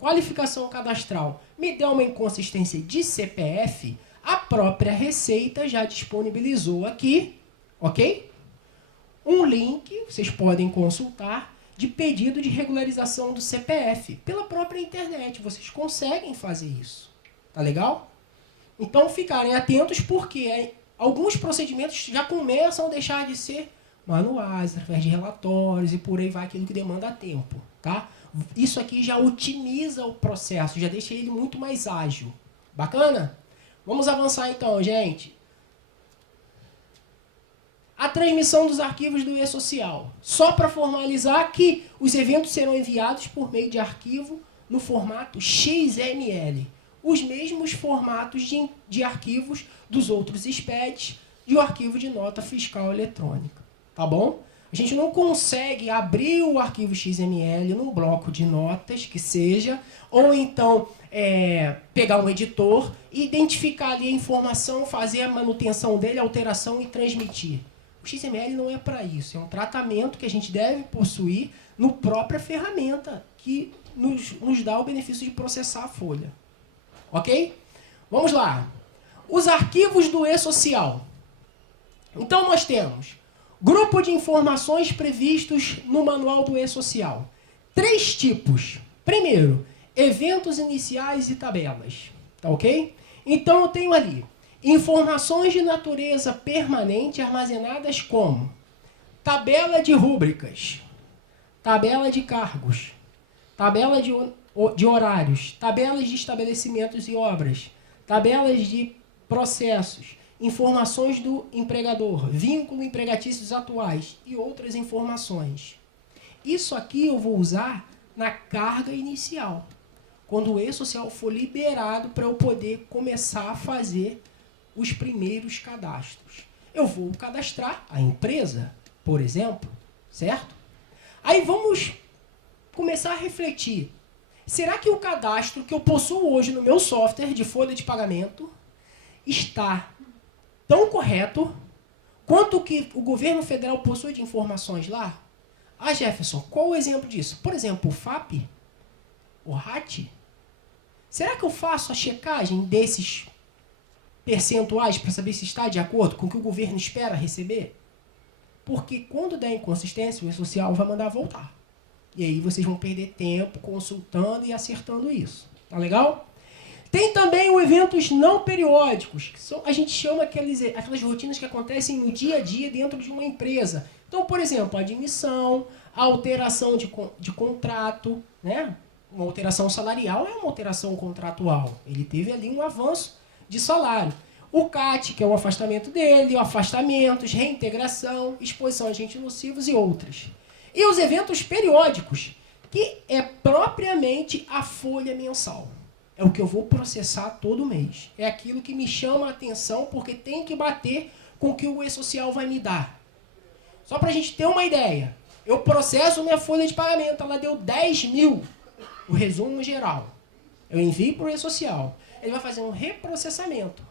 qualificação cadastral me der uma inconsistência de CPF, a própria Receita já disponibilizou aqui, ok? Um link, vocês podem consultar, de pedido de regularização do CPF. Pela própria internet, vocês conseguem fazer isso. Tá legal? Então, ficarem atentos porque alguns procedimentos já começam a deixar de ser manuais, através de relatórios e por aí vai, aquilo que demanda tempo. Tá? Isso aqui já otimiza o processo, já deixa ele muito mais ágil. Bacana? Vamos avançar então, gente. A transmissão dos arquivos do e-social. Só para formalizar que os eventos serão enviados por meio de arquivo no formato XML. Os mesmos formatos de arquivos dos outros SPEDs e o arquivo de nota fiscal eletrônica. Tá bom? A gente não consegue abrir o arquivo XML num bloco de notas que seja, ou então pegar um editor e identificar ali a informação, fazer a manutenção dele, a alteração e transmitir. O XML não é para isso, é um tratamento que a gente deve possuir no própria ferramenta que nos dá o benefício de processar a folha. Ok? Vamos lá. Os arquivos do e-social. Então nós temos grupo de informações previstos no manual do e-social. 3 tipos. Primeiro, eventos iniciais e tabelas. Tá ok? Então eu tenho ali informações de natureza permanente armazenadas como tabela de rúbricas, tabela de cargos, tabela de horários, tabelas de estabelecimentos e obras, tabelas de processos, informações do empregador, vínculo empregatícios atuais e outras informações. Isso aqui eu vou usar na carga inicial, quando o e-social for liberado para eu poder começar a fazer os primeiros cadastros. Eu vou cadastrar a empresa, por exemplo, certo? Aí vamos começar a refletir. Será que o cadastro que eu possuo hoje no meu software de folha de pagamento está tão correto quanto o que o governo federal possui de informações lá? Ah, Jefferson, qual o exemplo disso? Por exemplo, o FAP, o RAT. Será que eu faço a checagem desses percentuais para saber se está de acordo com o que o governo espera receber? Porque quando der inconsistência, o e-social vai mandar voltar. E aí vocês vão perder tempo consultando e acertando isso. Tá legal? Tem também os eventos não periódicos, que a gente chama aquelas rotinas que acontecem no dia a dia dentro de uma empresa. Então, por exemplo, a admissão, a alteração de contrato, né? Uma alteração salarial é uma alteração contratual. Ele teve ali um avanço de salário. O CAT, que é o afastamento dele, afastamentos, reintegração, exposição a agentes nocivos e outras. E os eventos periódicos, que é propriamente a folha mensal. É o que eu vou processar todo mês. É aquilo que me chama a atenção, porque tem que bater com o que o e-social vai me dar. Só para a gente ter uma ideia. Eu processo minha folha de pagamento, ela deu 10 mil, o resumo geral. Eu envio para o e-social. Ele vai fazer um reprocessamento.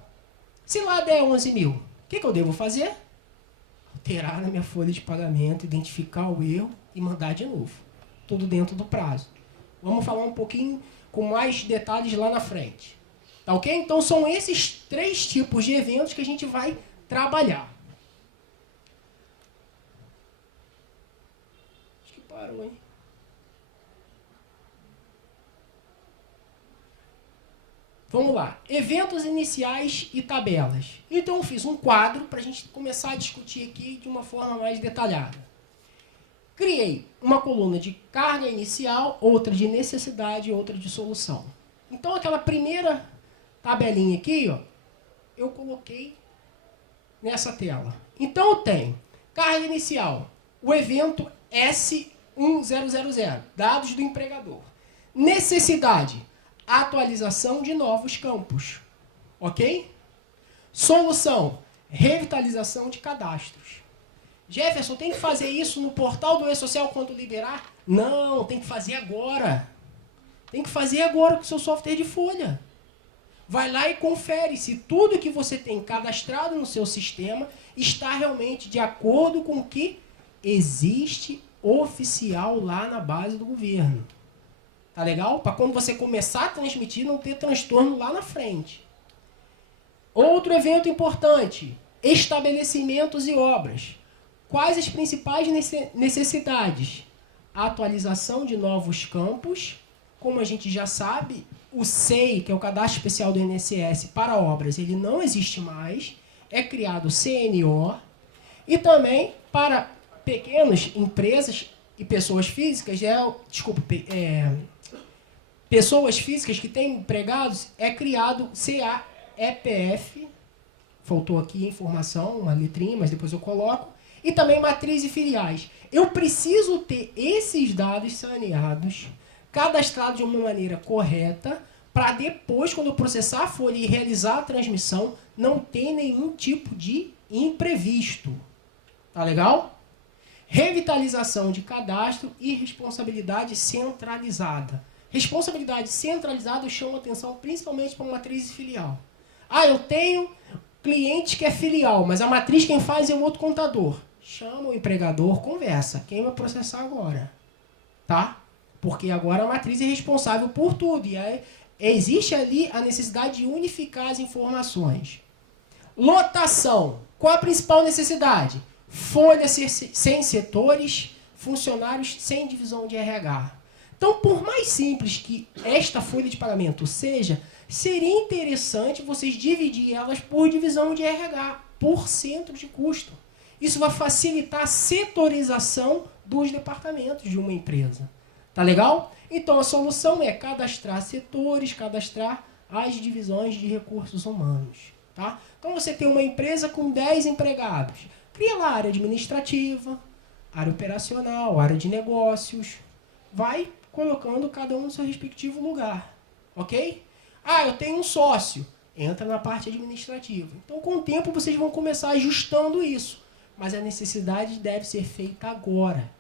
Se lá der 11 mil, o que eu devo fazer? Alterar na minha folha de pagamento, identificar o erro e mandar de novo. Tudo dentro do prazo. Vamos falar um pouquinho com mais detalhes lá na frente. Tá ok? Então são esses 3 tipos de eventos que a gente vai trabalhar. Acho que parou, hein? Vamos lá. Eventos iniciais e tabelas. Então eu fiz um quadro para a gente começar a discutir aqui de uma forma mais detalhada. Criei uma coluna de carga inicial, outra de necessidade e outra de solução. Então aquela primeira tabelinha aqui, ó, eu coloquei nessa tela. Então eu tenho carga inicial, o evento S1000, dados do empregador. Necessidade, atualização de novos campos. Ok? Solução, revitalização de cadastros. Jefferson, tem que fazer isso no portal do e-social quando liberar? Não, tem que fazer agora. Tem que fazer agora com o seu software de folha. Vai lá e confere se tudo que você tem cadastrado no seu sistema está realmente de acordo com o que existe oficial lá na base do governo. Tá legal? Para quando você começar a transmitir, não ter transtorno lá na frente. Outro evento importante, estabelecimentos e obras. Quais as principais necessidades? A atualização de novos campos. Como a gente já sabe, o SEI, que é o Cadastro Especial do INSS para obras, ele não existe mais. É criado o CNO. E também para pequenas empresas e pessoas físicas, pessoas físicas que têm empregados, é criado CAEPF. Faltou aqui a informação, uma letrinha, mas depois eu coloco. E também matriz e filiais. Eu preciso ter esses dados saneados, cadastrados de uma maneira correta, para depois, quando eu processar a folha e realizar a transmissão, não ter nenhum tipo de imprevisto. Tá legal? Revitalização de cadastro e responsabilidade centralizada. Responsabilidade centralizada eu chamo atenção principalmente para matriz e filial. Ah, eu tenho cliente que é filial, mas a matriz quem faz é um outro contador. Chama o empregador, conversa. Quem vai processar agora? Tá? Porque agora a matriz é responsável por tudo. E aí existe ali a necessidade de unificar as informações. Lotação. Qual a principal necessidade? Folha sem setores, funcionários sem divisão de RH. Então, por mais simples que esta folha de pagamento seja, seria interessante vocês dividir elas por divisão de RH, por centro de custo. Isso vai facilitar a setorização dos departamentos de uma empresa. Tá legal? Então, a solução é cadastrar setores, cadastrar as divisões de recursos humanos. Tá? Então, você tem uma empresa com 10 empregados. Cria lá a área administrativa, área operacional, área de negócios. Vai colocando cada um no seu respectivo lugar. Ok? Ah, eu tenho um sócio. Entra na parte administrativa. Então, com o tempo, vocês vão começar ajustando isso. Mas a necessidade deve ser feita agora.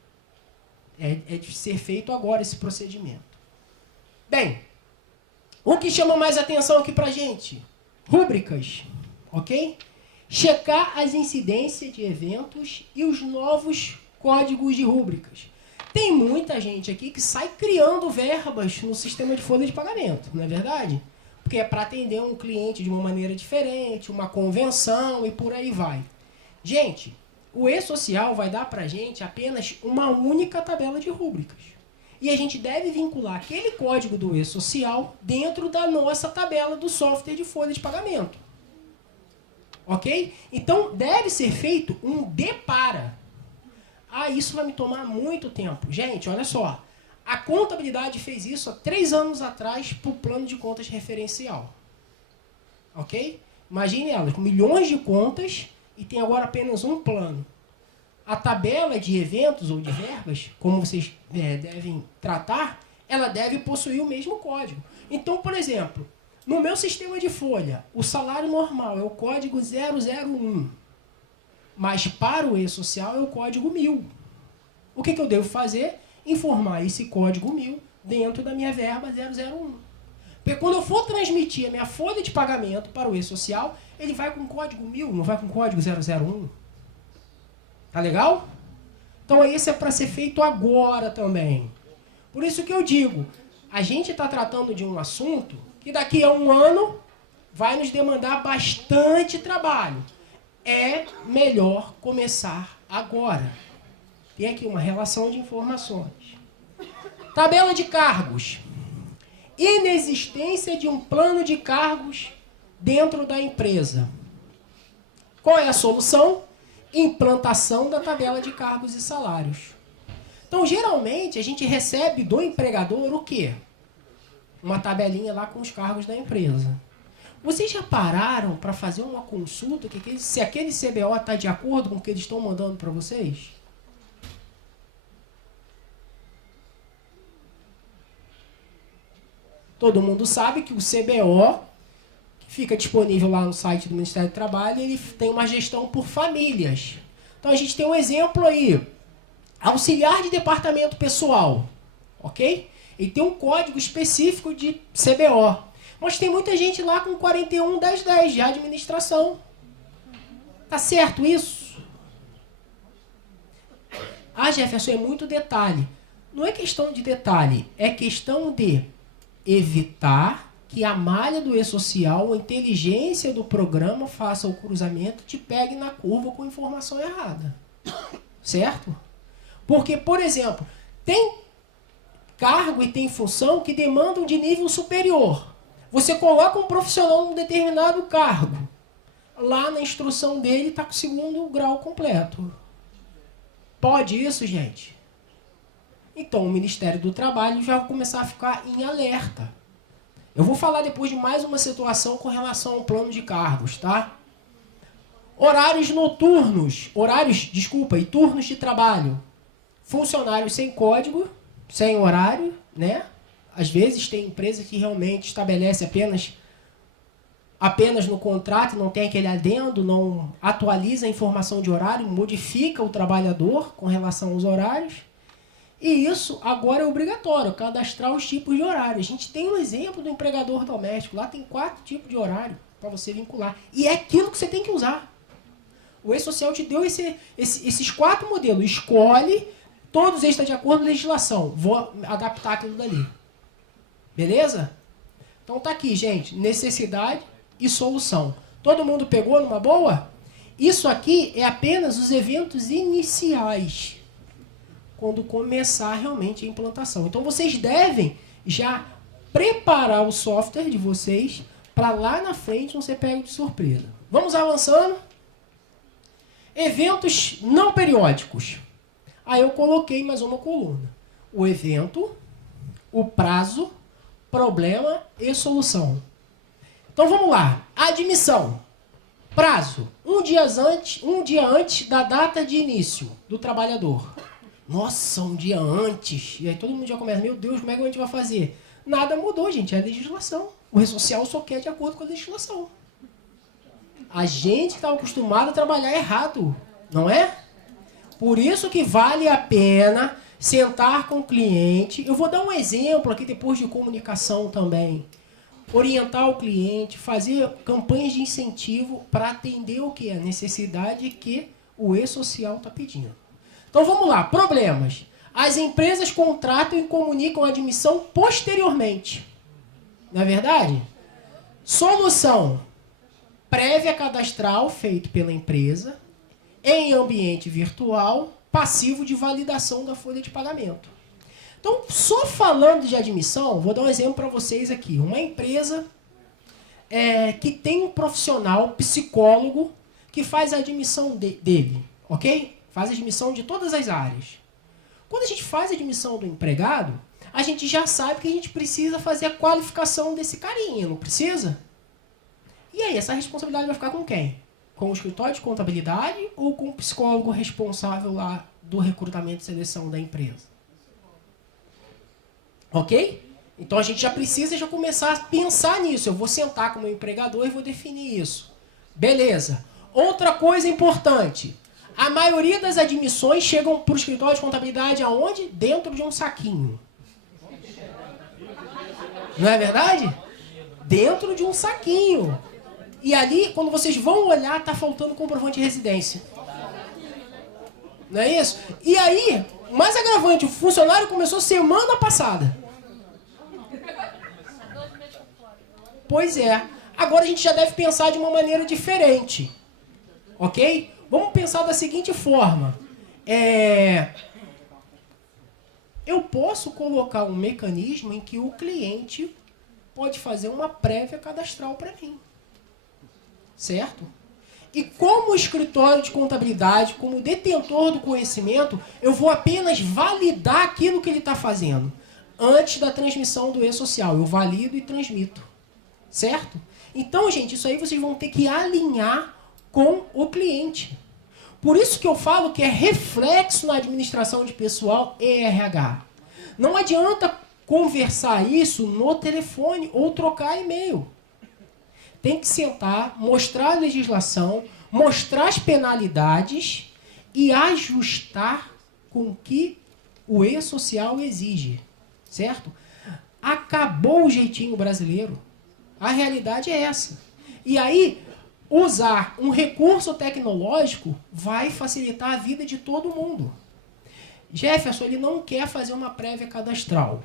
É de ser feito agora esse procedimento. Bem, o que chama mais atenção aqui pra gente? Rúbricas. Ok? Checar as incidências de eventos e os novos códigos de rúbricas. Tem muita gente aqui que sai criando verbas no sistema de folha de pagamento, não é verdade? Porque é para atender um cliente de uma maneira diferente, uma convenção e por aí vai. Gente, o E-Social vai dar para a gente apenas uma única tabela de rúbricas. E a gente deve vincular aquele código do E-Social dentro da nossa tabela do software de folha de pagamento. Ok? Então, deve ser feito um depara. Ah, isso vai me tomar muito tempo. Gente, olha só. A contabilidade fez isso há 3 anos atrás para o plano de contas referencial. Ok? Imagine ela com milhões de contas e tem agora apenas um plano. A tabela de eventos ou de verbas, como vocês devem tratar, ela deve possuir o mesmo código. Então, por exemplo, no meu sistema de folha, o salário normal é o código 001. Mas para o E-Social é o código 1000. O que eu devo fazer? Informar esse código 1000 dentro da minha verba 001. Porque quando eu for transmitir a minha folha de pagamento para o E-Social, ele vai com código 1000, não vai com código 001. Tá legal? Então isso é para ser feito agora também. Por isso que eu digo, a gente está tratando de um assunto que daqui a 1 ano vai nos demandar bastante trabalho. É melhor começar agora. Tem aqui uma relação de informações. Tabela de cargos. Inexistência de um plano de cargos dentro da empresa. Qual é a solução? Implantação da tabela de cargos e salários. Então, geralmente, a gente recebe do empregador o quê? Uma tabelinha lá com os cargos da empresa. Vocês já pararam para fazer uma consulta se aquele CBO está de acordo com o que eles estão mandando para vocês? Todo mundo sabe que o CBO, que fica disponível lá no site do Ministério do Trabalho, ele tem uma gestão por famílias. Então a gente tem um exemplo aí. Auxiliar de departamento pessoal. Ok? Ele tem um código específico de CBO. Mas tem muita gente lá com 41.10.10 de administração. Tá certo isso? Ah, Jefferson, é muito detalhe. Não é questão de detalhe, é questão de evitar que a malha do e-social, a inteligência do programa faça o cruzamento e te pegue na curva com informação errada. Certo? Porque, por exemplo, tem cargo e tem função que demandam de nível superior. Você coloca um profissional num determinado cargo. Lá na instrução dele está com o segundo grau completo. Pode isso, gente? Então o Ministério do Trabalho já vai começar a ficar em alerta. Eu vou falar depois de mais uma situação com relação ao plano de cargos, tá? Horários noturnos, e turnos de trabalho. Funcionários sem código, sem horário, né? Às vezes tem empresa que realmente estabelece apenas no contrato, não tem aquele adendo, não atualiza a informação de horário, modifica o trabalhador com relação aos horários. E isso agora é obrigatório, cadastrar os tipos de horário. A gente tem um exemplo do empregador doméstico, lá tem 4 tipos de horário para você vincular. E é aquilo que você tem que usar. O E-Social te deu esses 4 modelos. Escolhe, todos eles estão de acordo com a legislação. Vou adaptar aquilo dali. Beleza? Então tá aqui, gente. Necessidade e solução. Todo mundo pegou numa boa? Isso aqui é apenas os eventos iniciais, quando começar realmente a implantação. Então vocês devem já preparar o software de vocês para lá na frente não ser pego de surpresa. Vamos avançando. Eventos não periódicos. Aí eu coloquei mais uma coluna. O evento, o prazo, problema e solução. Então vamos lá. Admissão. Prazo. Um dia antes da data de início do trabalhador. Nossa, um dia antes. E aí todo mundo já começa, meu Deus, como é que a gente vai fazer? Nada mudou, gente. É a legislação. O E-Social só quer de acordo com a legislação. A gente estava acostumado a trabalhar errado, não é? Por isso que vale a pena sentar com o cliente. Eu vou dar um exemplo aqui depois de comunicação também. Orientar o cliente, fazer campanhas de incentivo para atender o que é a necessidade que o E-Social está pedindo. Então vamos lá, problemas. As empresas contratam e comunicam a admissão posteriormente. Não é verdade? Solução. Prévia cadastral feito pela empresa, em ambiente virtual, passivo de validação da folha de pagamento. Então, só falando de admissão, vou dar um exemplo para vocês aqui. Uma empresa que tem um profissional, psicólogo, que faz a admissão dele, ok? Faz a admissão de todas as áreas. Quando a gente faz a admissão do empregado, a gente já sabe que a gente precisa fazer a qualificação desse carinha, não precisa? E aí, essa responsabilidade vai ficar com quem? Com o escritório de contabilidade ou com o psicólogo responsável lá do recrutamento e seleção da empresa? Ok? Então a gente já precisa já começar a pensar nisso. Eu vou sentar com o meu empregador e vou definir isso. Beleza. Outra coisa importante. A maioria das admissões chegam para o escritório de contabilidade aonde? Dentro de um saquinho. Não é verdade? Dentro de um saquinho. E ali, quando vocês vão olhar, está faltando comprovante de residência. Não é isso? E aí, mais agravante, o funcionário começou semana passada. Pois é. Agora a gente já deve pensar de uma maneira diferente. Ok? Vamos pensar da seguinte forma. Eu posso colocar um mecanismo em que o cliente pode fazer uma prévia cadastral para mim. Certo? E como escritório de contabilidade, como detentor do conhecimento, eu vou apenas validar aquilo que ele está fazendo. Antes da transmissão do E-Social. Eu valido e transmito. Certo? Então, gente, isso aí vocês vão ter que alinhar com o cliente. Por isso que eu falo que é reflexo na administração de pessoal e RH. Não adianta conversar isso no telefone ou trocar e-mail. Tem que sentar, mostrar a legislação, mostrar as penalidades e ajustar com o que o E-Social exige. Certo? Acabou o jeitinho brasileiro. A realidade é essa. E aí, usar um recurso tecnológico vai facilitar a vida de todo mundo. Jefferson, ele não quer fazer uma prévia cadastral.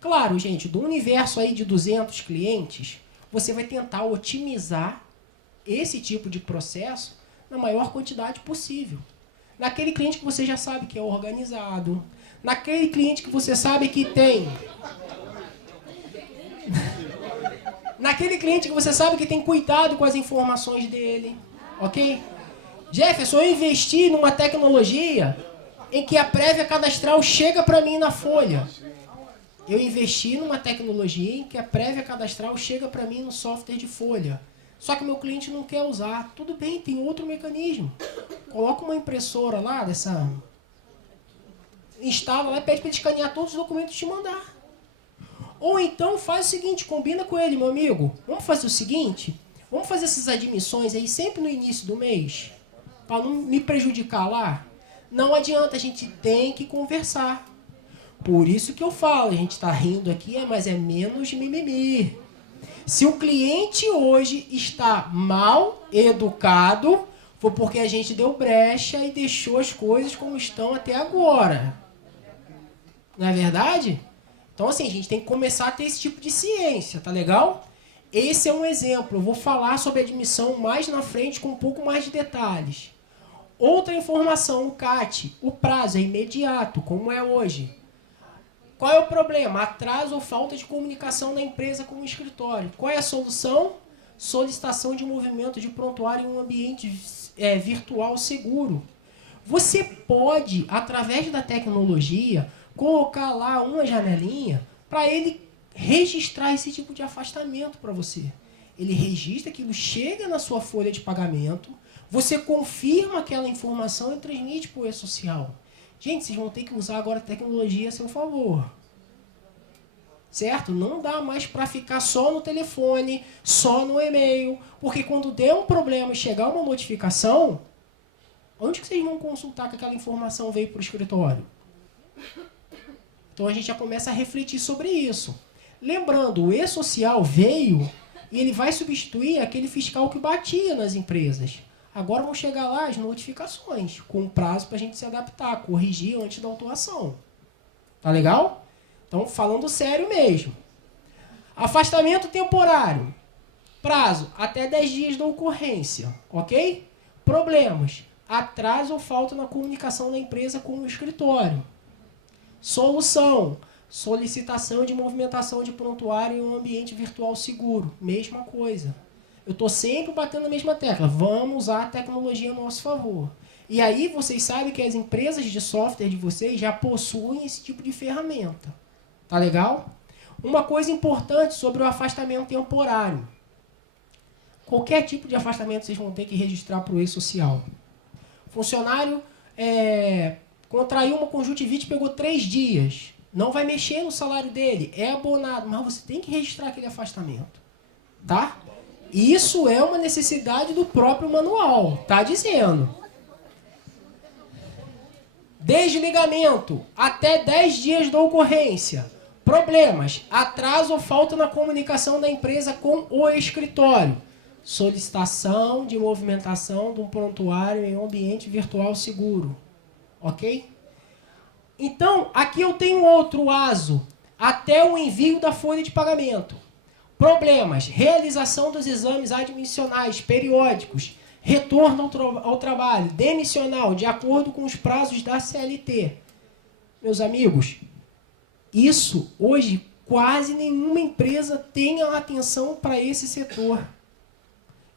Claro, gente, do universo aí de 200 clientes, você vai tentar otimizar esse tipo de processo na maior quantidade possível. Naquele cliente que você já sabe que é organizado, naquele cliente que você sabe que tem... naquele cliente que você sabe que tem cuidado com as informações dele, ok? Jefferson, eu investi numa tecnologia em que a prévia cadastral chega para mim na folha. Eu investi numa tecnologia em que a prévia cadastral chega para mim no software de folha. Só que meu cliente não quer usar. Tudo bem, tem outro mecanismo. Coloca uma impressora lá, instala lá e pede para ele escanear todos os documentos e te mandar. Ou então faz o seguinte, combina com ele, meu amigo. Vamos fazer o seguinte, vamos fazer essas admissões aí sempre no início do mês, para não me prejudicar lá. Não adianta, a gente tem que conversar. Por isso que eu falo, a gente está rindo aqui, mas é menos mimimi. Se o cliente hoje está mal educado, foi porque a gente deu brecha e deixou as coisas como estão até agora. Não é verdade? Então, assim, a gente tem que começar a ter esse tipo de ciência, tá legal? Esse é um exemplo. Eu vou falar sobre admissão mais na frente com um pouco mais de detalhes. Outra informação, o CAT, o prazo é imediato, como é hoje. Qual é o problema? Atraso ou falta de comunicação da empresa com o escritório. Qual é a solução? Solicitação de movimento de prontuário em um ambiente virtual seguro. Você pode, através da tecnologia, colocar lá uma janelinha para ele registrar esse tipo de afastamento para você. Ele registra aquilo, chega na sua folha de pagamento, você confirma aquela informação e transmite para o e-social. Gente, vocês vão ter que usar agora a tecnologia a seu favor. Certo? Não dá mais para ficar só no telefone, só no e-mail, porque quando der um problema e chegar uma notificação, onde que vocês vão consultar que aquela informação veio para o escritório? Então a gente já começa a refletir sobre isso. Lembrando, o e-social veio e ele vai substituir aquele fiscal que batia nas empresas. Agora vão chegar lá as notificações, com prazo para a gente se adaptar, corrigir antes da autuação. Tá legal? Então, falando sério mesmo. Afastamento temporário. Prazo, até 10 dias da ocorrência. Ok? Problemas. Atraso ou falta na comunicação da empresa com o escritório. Solução. Solicitação de movimentação de prontuário em um ambiente virtual seguro. Mesma coisa. Eu estou sempre batendo na mesma tecla. Vamos usar a tecnologia a nosso favor. E aí vocês sabem que as empresas de software de vocês já possuem esse tipo de ferramenta. Tá legal? Uma coisa importante sobre o afastamento temporário. Qualquer tipo de afastamento vocês vão ter que registrar para o e-social. Funcionário contraiu uma conjuntivite e pegou 3 dias. Não vai mexer no salário dele. É abonado, mas você tem que registrar aquele afastamento. Tá? Isso é uma necessidade do próprio manual, tá dizendo. Desligamento, até 10 dias da ocorrência. Problemas, atraso ou falta na comunicação da empresa com o escritório. Solicitação de movimentação de um prontuário em um ambiente virtual seguro. Ok? Então, aqui eu tenho outro ASO, até o envio da folha de pagamento. Problemas, realização dos exames admissionais periódicos, retorno ao trabalho, demissional, de acordo com os prazos da CLT. Meus amigos, isso hoje quase nenhuma empresa tem atenção para esse setor.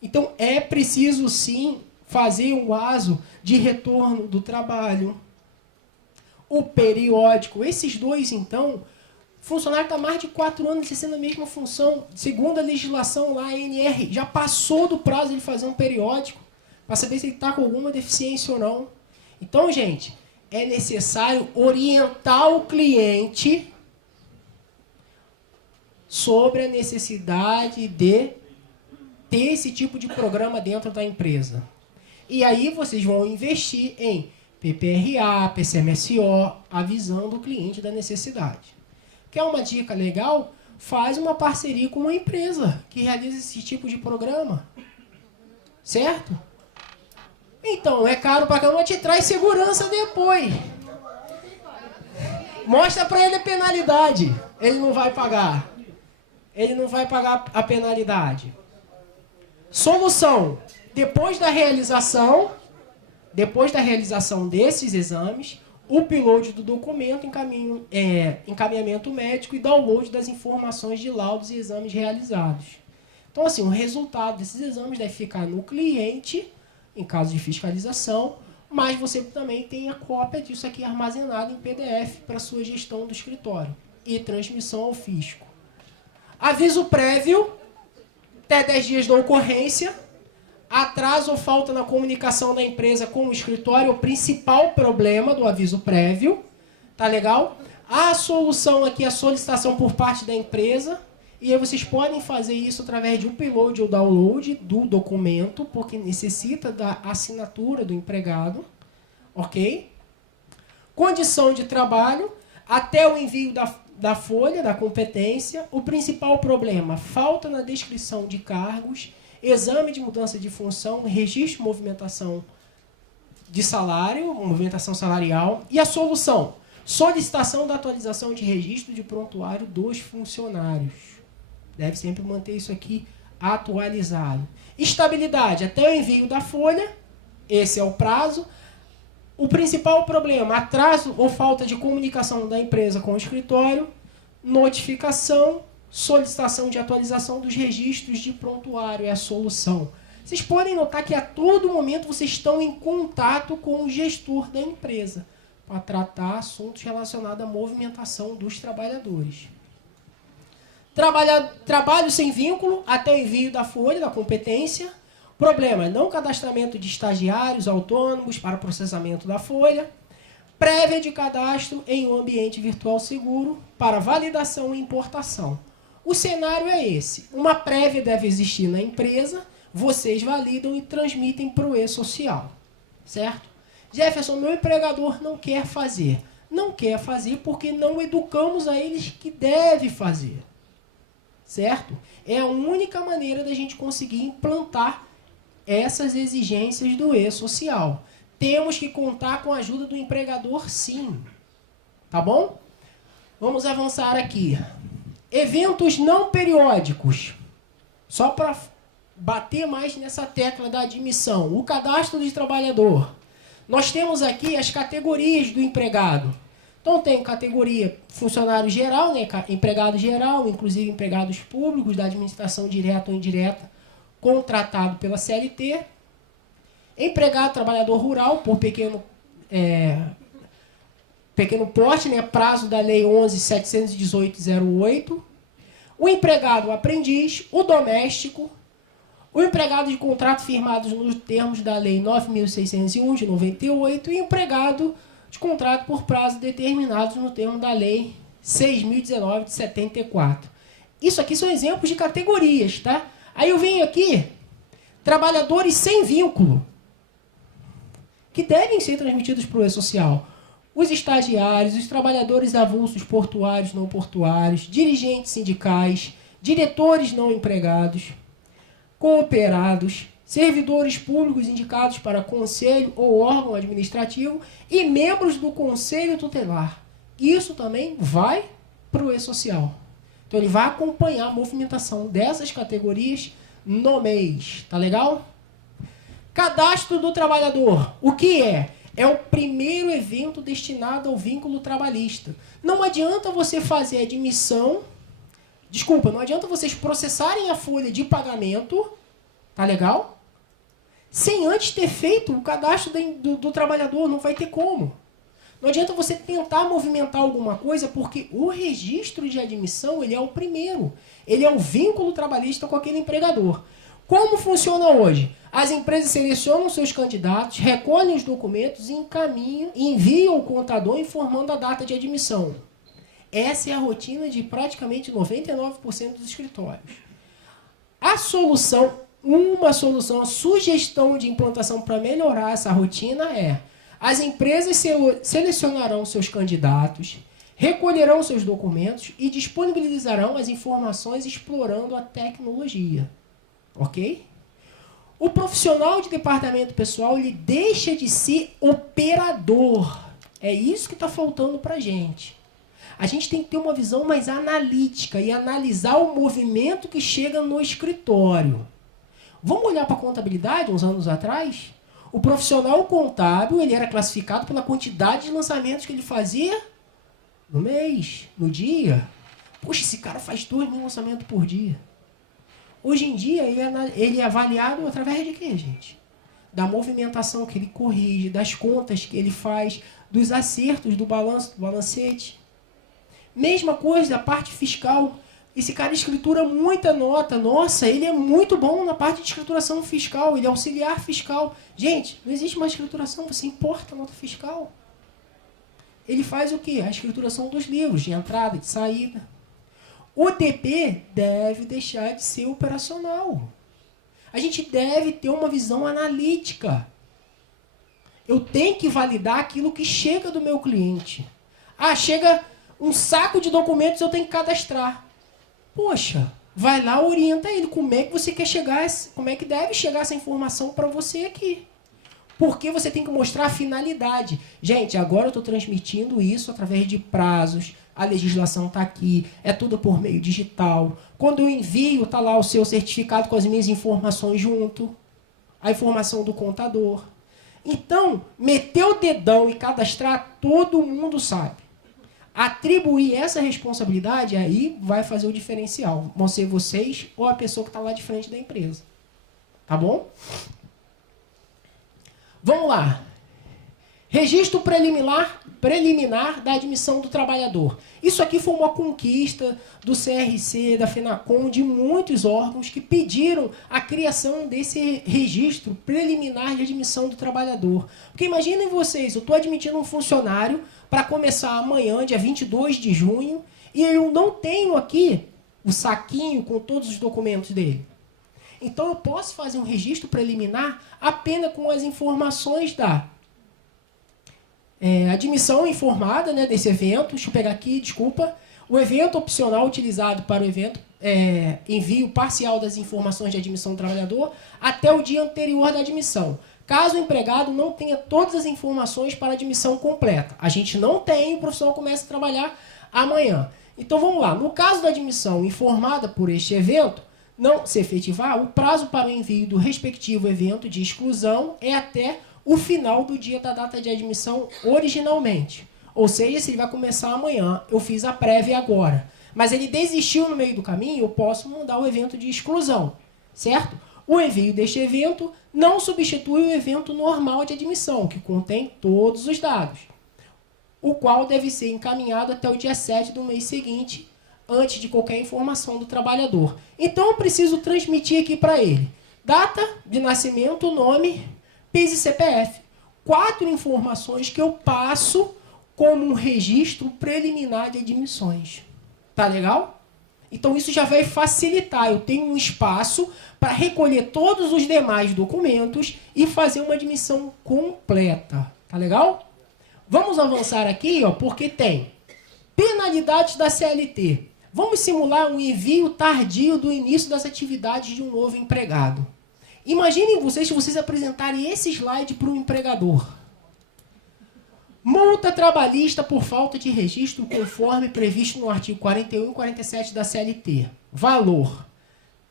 Então é preciso sim fazer um ASO de retorno do trabalho. O periódico, esses dois então... O funcionário está mais de 4 anos exercendo a mesma função. Segundo a legislação lá, a ANR, já passou do prazo de fazer um periódico para saber se ele está com alguma deficiência ou não. Então, gente, é necessário orientar o cliente sobre a necessidade de ter esse tipo de programa dentro da empresa. E aí vocês vão investir em PPRA, PCMSO, avisando o cliente da necessidade. Quer uma dica legal? Faz uma parceria com uma empresa que realiza esse tipo de programa. Certo? Então, é caro pra caramba, te traz segurança depois. Mostra para ele a penalidade. Ele não vai pagar. Ele não vai pagar a penalidade. Solução. Depois da realização desses exames, o upload do documento, encaminhamento médico e download das informações de laudos e exames realizados. Então, assim, o resultado desses exames deve ficar no cliente, em caso de fiscalização, mas você também tem a cópia disso aqui armazenada em PDF para sua gestão do escritório e transmissão ao fisco. Aviso prévio, até 10 dias da ocorrência. Atraso ou falta na comunicação da empresa com o escritório é o principal problema do aviso prévio. Tá legal? A solução aqui é a solicitação por parte da empresa. E aí vocês podem fazer isso através de upload ou download do documento, porque necessita da assinatura do empregado. Ok? Condição de trabalho, até o envio da folha, da competência. O principal problema, falta na descrição de cargos, exame de mudança de função, registro de movimentação de salário, movimentação salarial. E a solução, solicitação da atualização de registro de prontuário dos funcionários. Deve sempre manter isso aqui atualizado. Estabilidade, até o envio da folha, esse é o prazo. O principal problema, atraso ou falta de comunicação da empresa com o escritório, notificação, solicitação de atualização dos registros de prontuário é a solução. Vocês podem notar que a todo momento vocês estão em contato com o gestor da empresa para tratar assuntos relacionados à movimentação dos trabalhadores. Trabalho sem vínculo até o envio da folha, da competência. Problema, não cadastramento de estagiários autônomos para processamento da folha. Prévia de cadastro em um ambiente virtual seguro para validação e importação. O cenário é esse. Uma prévia deve existir na empresa, vocês validam e transmitem para o e-social. Certo? Jefferson, meu empregador não quer fazer. Não quer fazer porque não educamos a eles que deve fazer. Certo? É a única maneira da gente conseguir implantar essas exigências do e-social. Temos que contar com a ajuda do empregador, sim. Tá bom? Vamos avançar aqui. Eventos não periódicos. Só para bater mais nessa tecla da admissão. O cadastro de trabalhador. Nós temos aqui as categorias do empregado. Então, tem categoria funcionário geral, né, empregado geral, inclusive empregados públicos da administração direta ou indireta, contratado pela CLT. Empregado trabalhador rural, por pequeno porte, né, prazo da Lei 11.718/08. O empregado aprendiz, o doméstico, o empregado de contrato firmados nos termos da Lei 9.601/98 e o empregado de contrato por prazo determinado no termo da Lei 6.019/74. Isso aqui são exemplos de categorias, tá? Aí eu venho aqui, trabalhadores sem vínculo, que devem ser transmitidos para o e-social. Os estagiários, os trabalhadores avulsos portuários, não portuários, dirigentes sindicais, diretores não empregados, cooperados, servidores públicos indicados para conselho ou órgão administrativo e membros do conselho tutelar. Isso também vai para o e-social. Então ele vai acompanhar a movimentação dessas categorias no mês. Tá legal? Cadastro do trabalhador. O que é? É o primeiro evento destinado ao vínculo trabalhista. Não adianta você fazer admissão. Desculpa, não adianta vocês processarem a folha de pagamento. Tá legal? Sem antes ter feito o cadastro do trabalhador, não vai ter como. Não adianta você tentar movimentar alguma coisa, porque o registro de admissão, ele é o primeiro. Ele é o vínculo trabalhista com aquele empregador. Como funciona hoje? As empresas selecionam seus candidatos, recolhem os documentos e encaminham e enviam ao contador informando a data de admissão. Essa é a rotina de praticamente 99% dos escritórios. A solução... Uma solução, a sugestão de implantação para melhorar essa rotina é: as empresas selecionarão seus candidatos, recolherão seus documentos e disponibilizarão as informações explorando a tecnologia. Ok? O profissional de departamento pessoal ele deixa de ser operador. É isso que está faltando para a gente. A gente tem que ter uma visão mais analítica e analisar o movimento que chega no escritório. Vamos olhar para a contabilidade, uns anos atrás? O profissional contábil, ele era classificado pela quantidade de lançamentos que ele fazia no mês, no dia. Poxa, esse cara faz 2.000 lançamentos por dia. Hoje em dia, ele é avaliado através de quê, gente? Da movimentação que ele corrige, das contas que ele faz, dos acertos do balanço, do balancete. Mesma coisa, a parte fiscal. Esse cara escritura muita nota. Nossa, ele é muito bom na parte de escrituração fiscal. Ele é auxiliar fiscal. Gente, não existe mais escrituração. Você importa a nota fiscal. Ele faz o quê? A escrituração dos livros, de entrada, de saída. O DP deve deixar de ser operacional. A gente deve ter uma visão analítica. Eu tenho que validar aquilo que chega do meu cliente. Ah, chega um saco de documentos, eu tenho que cadastrar. Poxa, vai lá, orienta ele. Como é que você quer chegar, como é que deve chegar essa informação para você aqui? Porque você tem que mostrar a finalidade. Gente, agora eu estou transmitindo isso através de prazos. A legislação está aqui. É tudo por meio digital. Quando eu envio, está lá o seu certificado com as minhas informações junto. A informação do contador. Então, meter o dedão e cadastrar, todo mundo sabe. Atribuir essa responsabilidade, aí vai fazer o diferencial. Vão ser vocês ou a pessoa que está lá de frente da empresa. Tá bom? Vamos lá. Registro preliminar da admissão do trabalhador. Isso aqui foi uma conquista do CRC, da FENACOM, de muitos órgãos que pediram a criação desse registro preliminar de admissão do trabalhador. Porque imaginem vocês, eu estou admitindo um funcionário para começar amanhã, dia 22 de junho, e eu não tenho aqui o saquinho com todos os documentos dele. Então eu posso fazer um registro preliminar apenas com as informações da admissão informada, né, desse evento. Deixa eu pegar aqui, desculpa. O evento opcional utilizado para o evento envio parcial das informações de admissão do trabalhador até o dia anterior da admissão. Caso o empregado não tenha todas as informações para a admissão completa. A gente não tem, o profissional começa a trabalhar amanhã. Então vamos lá. No caso da admissão informada por este evento, não se efetivar, o prazo para o envio do respectivo evento de exclusão é até o final do dia da data de admissão originalmente. Ou seja, se ele vai começar amanhã, eu fiz a prévia agora. Mas ele desistiu no meio do caminho, eu posso mandar o evento de exclusão. Certo? O envio deste evento não substitui o evento normal de admissão, que contém todos os dados, o qual deve ser encaminhado até o dia 7 do mês seguinte, antes de qualquer informação do trabalhador. Então, eu preciso transmitir aqui para ele data de nascimento, nome, PIS e CPF. 4 informações que eu passo como um registro preliminar de admissões. Tá legal? Então, isso já vai facilitar. Eu tenho um espaço para recolher todos os demais documentos e fazer uma admissão completa. Tá legal? Vamos avançar aqui, ó, porque tem penalidades da CLT. Vamos simular um envio tardio do início das atividades de um novo empregado. Imaginem vocês, se vocês apresentarem esse slide para um empregador. Multa trabalhista por falta de registro conforme previsto no artigo 41 e 47 da CLT. Valor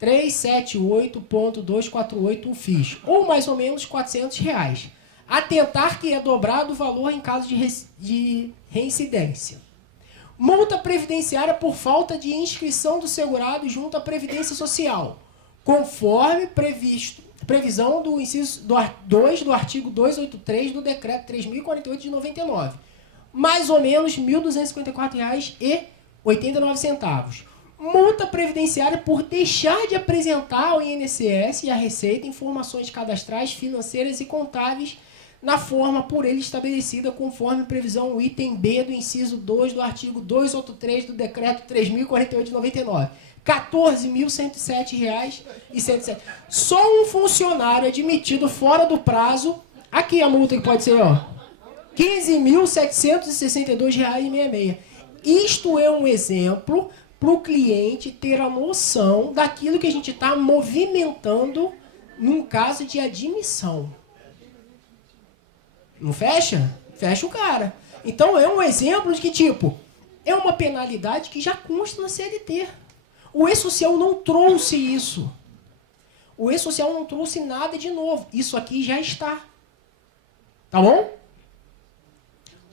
378.248 UFIS, ou mais ou menos R$400. Atentar que é dobrado o valor em caso de reincidência. Multa previdenciária por falta de inscrição do segurado junto à Previdência Social, conforme previsão do inciso 2 do artigo 283 do Decreto 3.048 de 99. Mais ou menos R$ 1.254,89. Multa previdenciária por deixar de apresentar ao INSS e à Receita informações cadastrais, financeiras e contábeis na forma por ele estabelecida conforme previsão o item B do inciso 2 do artigo 283 do Decreto 3.048 de 99. R$ 14.107,107. Só um funcionário admitido fora do prazo, aqui a multa que pode ser, ó, R$ 15.762,66. Isto é um exemplo para o cliente ter a noção daquilo que a gente está movimentando num caso de admissão. Não fecha? Fecha o cara. Então é um exemplo de que, tipo, é uma penalidade que já consta na CLT. O E-Social não trouxe isso. O E-Social não trouxe nada de novo. Isso aqui já está. Tá bom?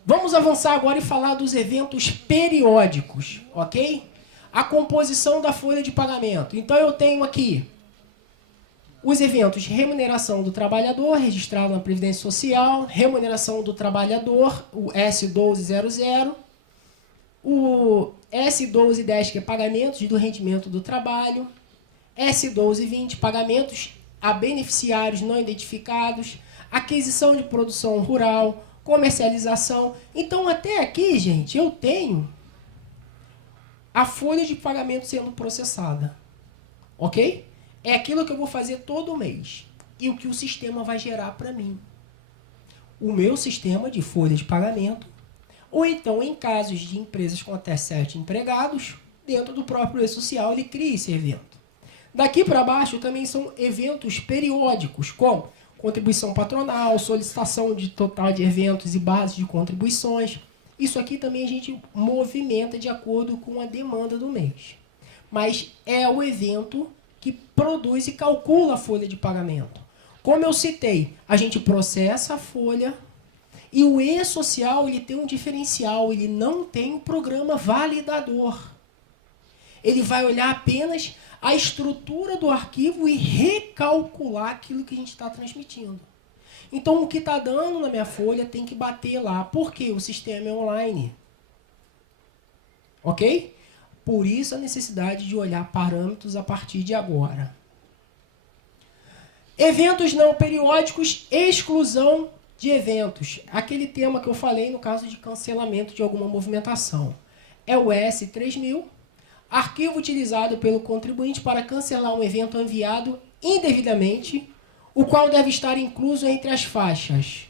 Vamos avançar agora e falar dos eventos periódicos, ok? A composição da folha de pagamento. Então, eu tenho aqui os eventos de remuneração do trabalhador, registrado na Previdência Social, remuneração do trabalhador, o S1200, o S1210, que é pagamentos do rendimento do trabalho, S1220, pagamentos a beneficiários não identificados, aquisição de produção rural, comercialização. Então, até aqui, gente, eu tenho a folha de pagamento sendo processada. Ok? É aquilo que eu vou fazer todo mês. E o que o sistema vai gerar para mim. O meu sistema de folha de pagamento. Ou então, em casos de empresas com até 7 empregados, dentro do próprio E-Social, ele cria esse evento. Daqui para baixo também são eventos periódicos, como contribuição patronal, solicitação de total de eventos e bases de contribuições. Isso aqui também a gente movimenta de acordo com a demanda do mês. Mas é o evento que produz e calcula a folha de pagamento. Como eu citei, a gente processa a folha e o E-Social ele tem um diferencial, ele não tem um programa validador. Ele vai olhar apenas a estrutura do arquivo e recalcular aquilo que a gente está transmitindo. Então, o que está dando na minha folha tem que bater lá. Por quê? O sistema é online. Ok? Por isso a necessidade de olhar parâmetros a partir de agora. Eventos não periódicos, exclusão de eventos. Aquele tema que eu falei no caso de cancelamento de alguma movimentação. É o S3000. Arquivo utilizado pelo contribuinte para cancelar um evento enviado indevidamente, o qual deve estar incluso entre as faixas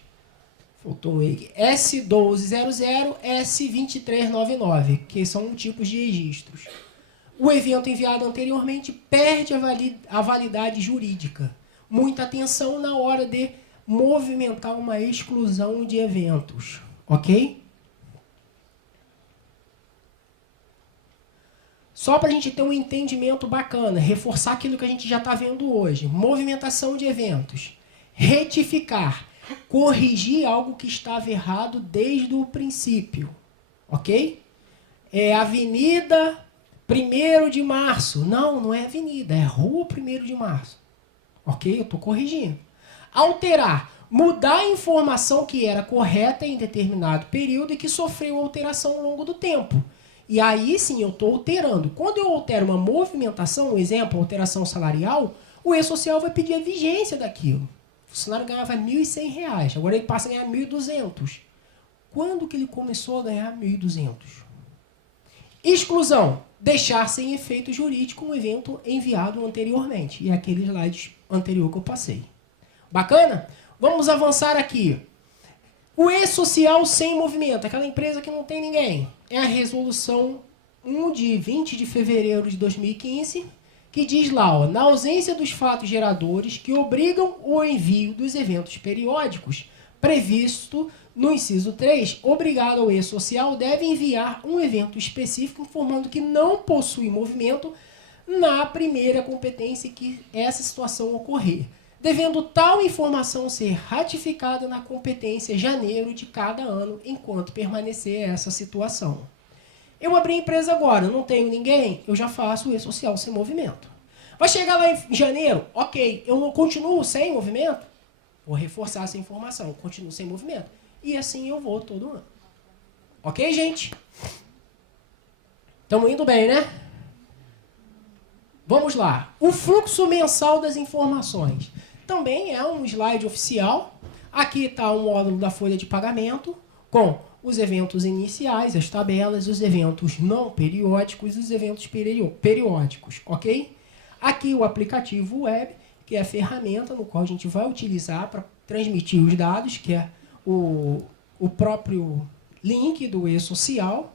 S1200 e S2399, que são tipos de registros. O evento enviado anteriormente perde a validade jurídica. Muita atenção na hora de movimentar uma exclusão de eventos, ok? Só para a gente ter um entendimento bacana, reforçar aquilo que a gente já está vendo hoje. Movimentação de eventos. Retificar. Corrigir algo que estava errado desde o princípio. Ok? É Avenida 1º de Março. Não, não é avenida, é Rua 1º de Março. Ok? Eu estou corrigindo. Alterar. Mudar a informação que era correta em determinado período e que sofreu alteração ao longo do tempo. E aí sim eu estou alterando. Quando eu altero uma movimentação, um exemplo, alteração salarial, o E-Social vai pedir a vigência daquilo. O funcionário ganhava R$ 1.100, agora ele passa a ganhar R$ 1.200. Quando que ele começou a ganhar R$ 1.200? Exclusão. Deixar sem efeito jurídico um evento enviado anteriormente. E é aquele slide anterior que eu passei. Bacana? Vamos avançar aqui. O E-Social sem movimento, aquela empresa que não tem ninguém, é a resolução 1 de 20 de fevereiro de 2015, que diz lá, ó, na ausência dos fatos geradores que obrigam o envio dos eventos periódicos, previsto no inciso 3, obrigado ao E-Social deve enviar um evento específico informando que não possui movimento na primeira competência que essa situação ocorrer, devendo tal informação ser ratificada na competência janeiro de cada ano, enquanto permanecer essa situação. Eu abri a empresa agora, não tenho ninguém, eu já faço o E-Social sem movimento. Vai chegar lá em janeiro, ok, eu não continuo sem movimento? Vou reforçar essa informação, continuo sem movimento. E assim eu vou todo ano. Ok, gente? Estamos indo bem, né? Vamos lá. O fluxo mensal das informações. Também é um slide oficial. Aqui está o módulo da folha de pagamento, com os eventos iniciais, as tabelas, os eventos não periódicos e os eventos periódicos, ok? Aqui o aplicativo web, que é a ferramenta no qual a gente vai utilizar para transmitir os dados, que é o próprio link do E-Social,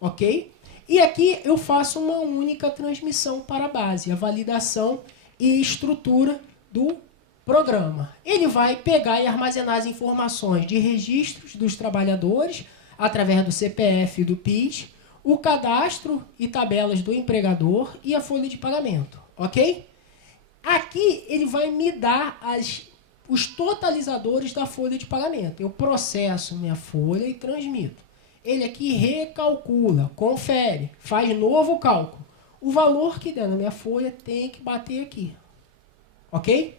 ok? E aqui eu faço uma única transmissão para a base, a validação e estrutura do programa. Ele vai pegar e armazenar as informações de registros dos trabalhadores através do CPF e do PIS, o cadastro e tabelas do empregador e a folha de pagamento, ok? Aqui ele vai me dar os totalizadores da folha de pagamento. Eu processo minha folha e transmito. Ele aqui recalcula, confere, faz novo cálculo. O valor que der na minha folha tem que bater aqui, ok?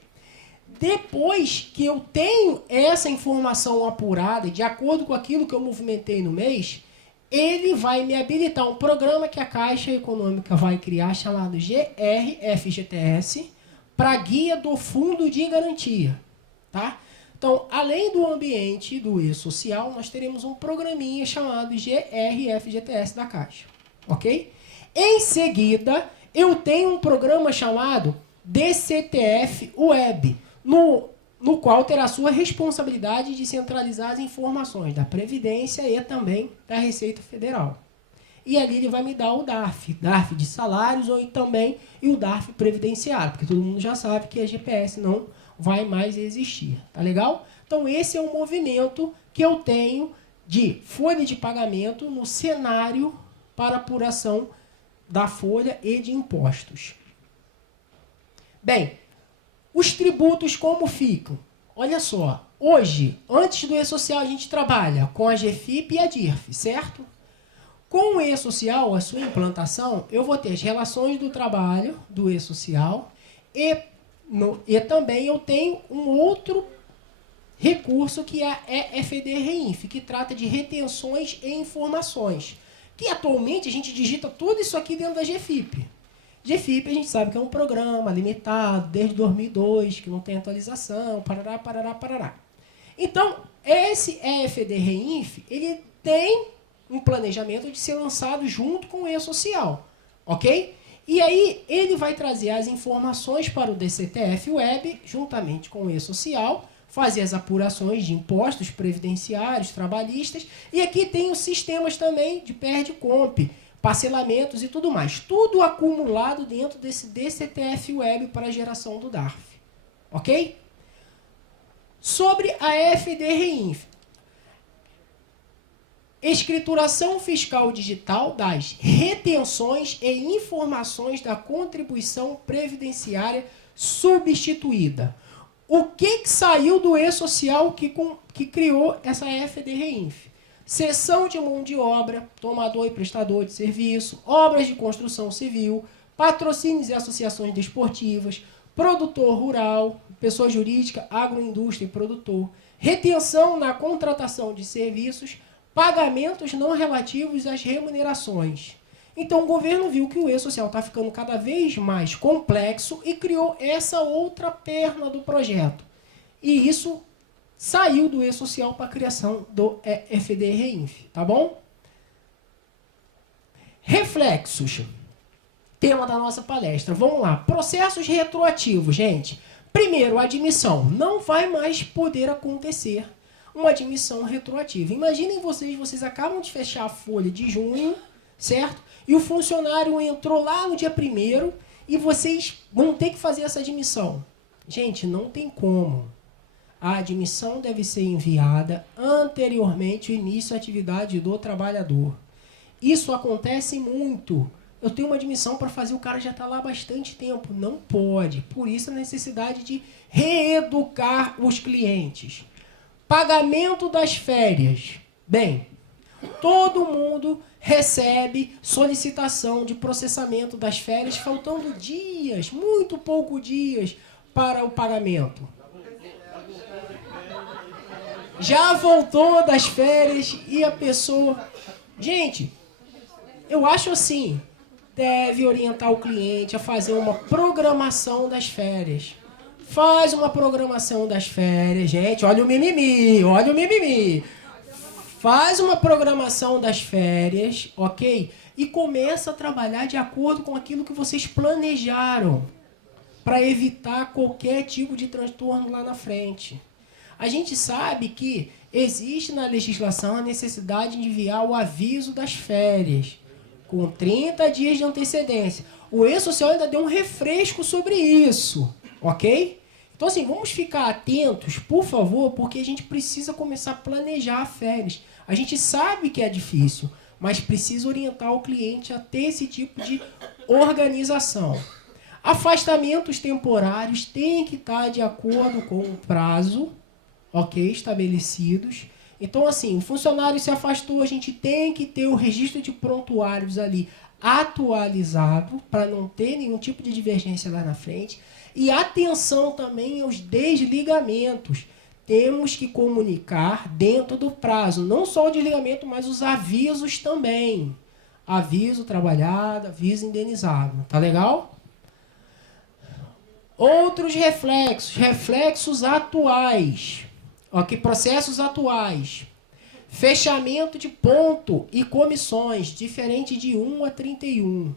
Depois que eu tenho essa informação apurada, de acordo com aquilo que eu movimentei no mês, ele vai me habilitar um programa que a Caixa Econômica vai criar, chamado GRFGTS, para guia do Fundo de Garantia. Tá? Então, além do ambiente do e-social, nós teremos um programinha chamado GRFGTS da Caixa. Ok? Em seguida, eu tenho um programa chamado DCTF Web, no qual terá sua responsabilidade de centralizar as informações da Previdência e também da Receita Federal. E ali ele vai me dar o DARF de salários ou também e o DARF previdenciário, porque todo mundo já sabe que a GPS não vai mais existir. Tá legal? Então esse é o movimento que eu tenho de folha de pagamento no cenário para apuração da folha e de impostos. Bem, os tributos como ficam? Olha só, hoje, antes do e-social, a gente trabalha com a GFIP e a DIRF, certo? Com o e-social, a sua implantação, eu vou ter as relações do trabalho do e-social e também eu tenho um outro recurso que é a EFD-REINF, que trata de retenções e informações, que atualmente a gente digita tudo isso aqui dentro da GFIP. GFIP a gente sabe que é um programa limitado, desde 2002, que não tem atualização, parará, parará, parará. Então, esse EFD-REINF, ele tem um planejamento de ser lançado junto com o e-social, ok? E aí, ele vai trazer as informações para o DCTF Web, juntamente com o e-social, fazer as apurações de impostos previdenciários, trabalhistas, e aqui tem os sistemas também de PERD-COMP, parcelamentos e tudo mais. Tudo acumulado dentro desse DCTF Web para a geração do DARF. Ok? Sobre a EFD-REINF. Escrituração fiscal digital das retenções e informações da contribuição previdenciária substituída. O que saiu do e-social que criou essa EFD-REINF? Cessão de mão de obra, tomador e prestador de serviço, obras de construção civil, patrocínios e associações desportivas, produtor rural, pessoa jurídica, agroindústria e produtor, retenção na contratação de serviços, pagamentos não relativos às remunerações. Então o governo viu que o e-social está ficando cada vez mais complexo e criou essa outra perna do projeto. E isso saiu do e-social para a criação do EFD-REINF, tá bom? Reflexos. Tema da nossa palestra. Vamos lá. Processos retroativos, gente. Primeiro, a admissão. Não vai mais poder acontecer uma admissão retroativa. Imaginem vocês acabam de fechar a folha de junho, certo? E o funcionário entrou lá no dia 1º e vocês vão ter que fazer essa admissão. Gente, não tem como. A admissão deve ser enviada anteriormente ao início da atividade do trabalhador. Isso acontece muito. Eu tenho uma admissão para fazer, o cara já está lá há bastante tempo. Não pode. Por isso a necessidade de reeducar os clientes. Pagamento das férias. Bem, todo mundo recebe solicitação de processamento das férias, faltando dias, muito poucos dias para o pagamento. Já voltou das férias e a pessoa... Gente, eu acho assim, deve orientar o cliente a fazer uma programação das férias. Faz uma programação das férias, gente, olha o mimimi, olha o mimimi. Faz uma programação das férias, ok? E começa a trabalhar de acordo com aquilo que vocês planejaram, para evitar qualquer tipo de transtorno lá na frente. A gente sabe que existe na legislação a necessidade de enviar o aviso das férias, com 30 dias de antecedência. O e-social ainda deu um refresco sobre isso, ok? Então, assim, vamos ficar atentos, por favor, porque a gente precisa começar a planejar férias. A gente sabe que é difícil, mas precisa orientar o cliente a ter esse tipo de organização. Afastamentos temporários têm que estar de acordo com o prazo, ok, estabelecidos. Então, assim, o funcionário se afastou, a gente tem que ter o registro de prontuários ali atualizado para não ter nenhum tipo de divergência lá na frente. E atenção também aos desligamentos. Temos que comunicar dentro do prazo, não só o desligamento, mas os avisos também. Aviso trabalhado, aviso indenizado. Tá legal? Outros reflexos, reflexos atuais. Ok, processos atuais. Fechamento de ponto e comissões, diferente de 1 a 31.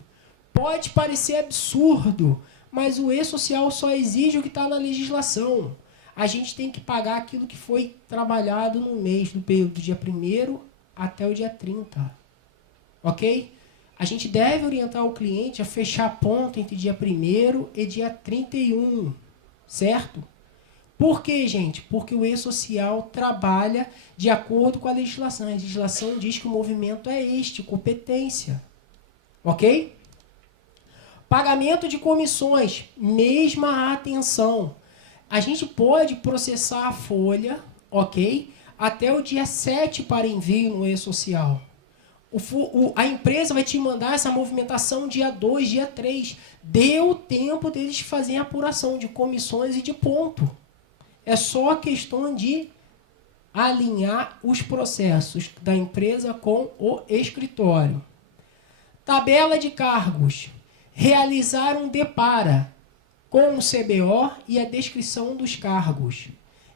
Pode parecer absurdo, mas o E-Social só exige o que está na legislação. A gente tem que pagar aquilo que foi trabalhado no mês, no período do dia 1º até o dia 30. Ok? A gente deve orientar o cliente a fechar ponto entre dia 1º e dia 31. Certo? Por quê, gente? Porque o E-Social trabalha de acordo com a legislação. A legislação diz que o movimento é este, competência. Ok? Pagamento de comissões, mesma atenção. A gente pode processar a folha, ok? Até o dia 7 para envio no E-Social. A empresa vai te mandar essa movimentação dia 2, dia 3. Deu tempo deles fazerem a apuração de comissões e de ponto. É só questão de alinhar os processos da empresa com o escritório. Tabela de cargos. Realizar um depara com o CBO e a descrição dos cargos.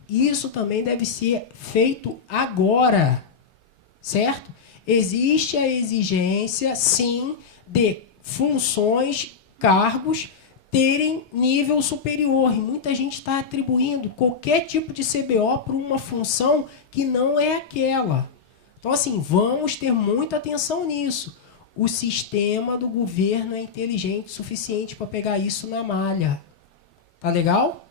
Isso também deve ser feito agora, certo? Existe a exigência, sim, de funções, cargos, terem nível superior. E muita gente está atribuindo qualquer tipo de CBO para uma função que não é aquela. Então, assim, vamos ter muita atenção nisso. O sistema do governo é inteligente o suficiente para pegar isso na malha. Tá legal?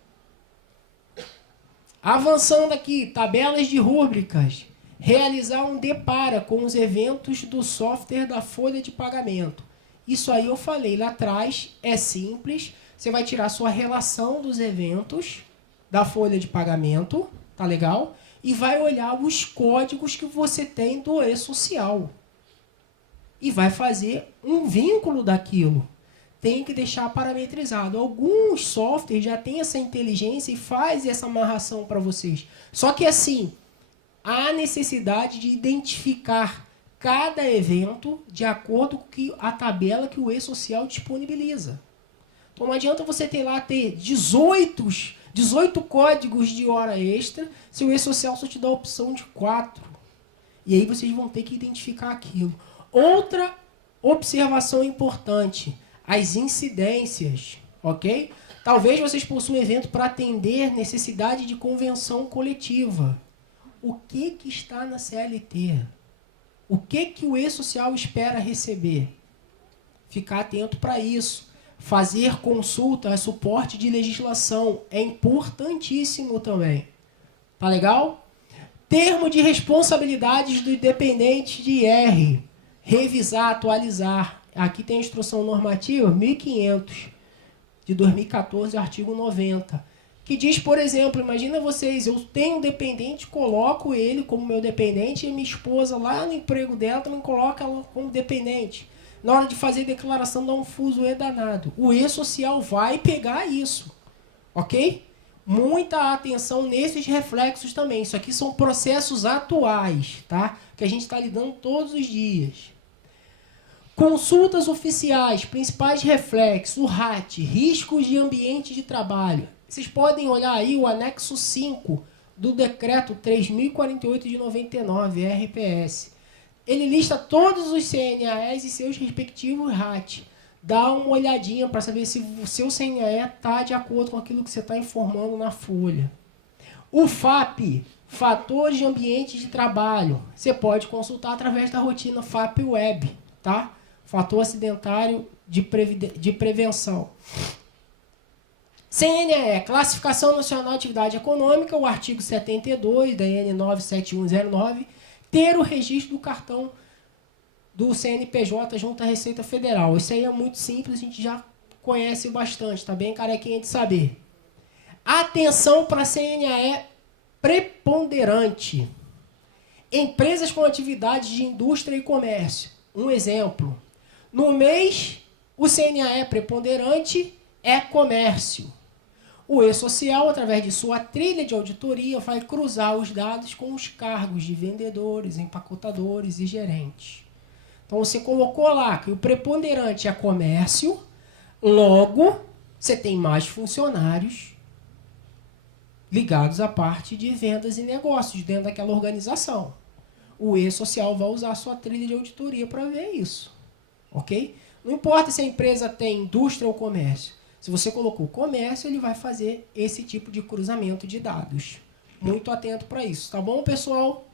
Avançando aqui, tabelas de rúbricas. Realizar um depara com os eventos do software da folha de pagamento. Isso aí eu falei lá atrás, é simples. Você vai tirar sua relação dos eventos da folha de pagamento, tá legal? E vai olhar os códigos que você tem do E-Social. E vai fazer um vínculo daquilo. Tem que deixar parametrizado. Alguns softwares já têm essa inteligência e faz essa amarração para vocês. Só que assim, há necessidade de identificar cada evento de acordo com a tabela que o E-Social disponibiliza. Então não adianta você ter 18 códigos de hora extra se o E-Social só te dá a opção de 4. E aí vocês vão ter que identificar aquilo. Outra observação importante, as incidências, ok? Talvez vocês possuam evento para atender necessidade de convenção coletiva. O que está na CLT? O que o E-Social espera receber? Ficar atento para isso. Fazer consulta, suporte de legislação é importantíssimo também. Tá legal? Termo de responsabilidades do dependente de IR. Revisar, atualizar. Aqui tem a instrução normativa 1500 de 2014, artigo 90. Que diz, por exemplo, imagina vocês, eu tenho um dependente, coloco ele como meu dependente e minha esposa lá no emprego dela também coloca ela como dependente. Na hora de fazer declaração dá um fuzuê danado. O E-Social vai pegar isso, ok? Muita atenção nesses reflexos também. Isso aqui são processos atuais, tá? Que a gente está lidando todos os dias. Consultas oficiais, principais reflexos, o RAT, riscos de ambiente de trabalho. Vocês podem olhar aí o anexo 5 do decreto 3048 de 99, RPS. Ele lista todos os CNAEs e seus respectivos RAT. Dá uma olhadinha para saber se o seu CNAE está de acordo com aquilo que você está informando na folha. O FAP, Fatores de Ambiente de Trabalho. Você pode consultar através da rotina FAP Web, tá? Fator acidentário de prevenção. CNE, Classificação Nacional de Atividade Econômica, o artigo 72 da N 97109, ter o registro do cartão do CNPJ junto à Receita Federal. Isso aí é muito simples, a gente já conhece bastante, está bem carequinha de saber. Atenção para a CNAE preponderante. Empresas com atividades de indústria e comércio. Um exemplo. No mês, o CNAE preponderante é comércio. O E-Social, através de sua trilha de auditoria, vai cruzar os dados com os cargos de vendedores, empacotadores e gerentes. Então, você colocou lá que o preponderante é comércio, logo, você tem mais funcionários ligados à parte de vendas e negócios dentro daquela organização. O E-Social vai usar a sua trilha de auditoria para ver isso. Ok? Não importa se a empresa tem indústria ou comércio. Se você colocou comércio, ele vai fazer esse tipo de cruzamento de dados. Muito atento para isso. Tá bom, pessoal?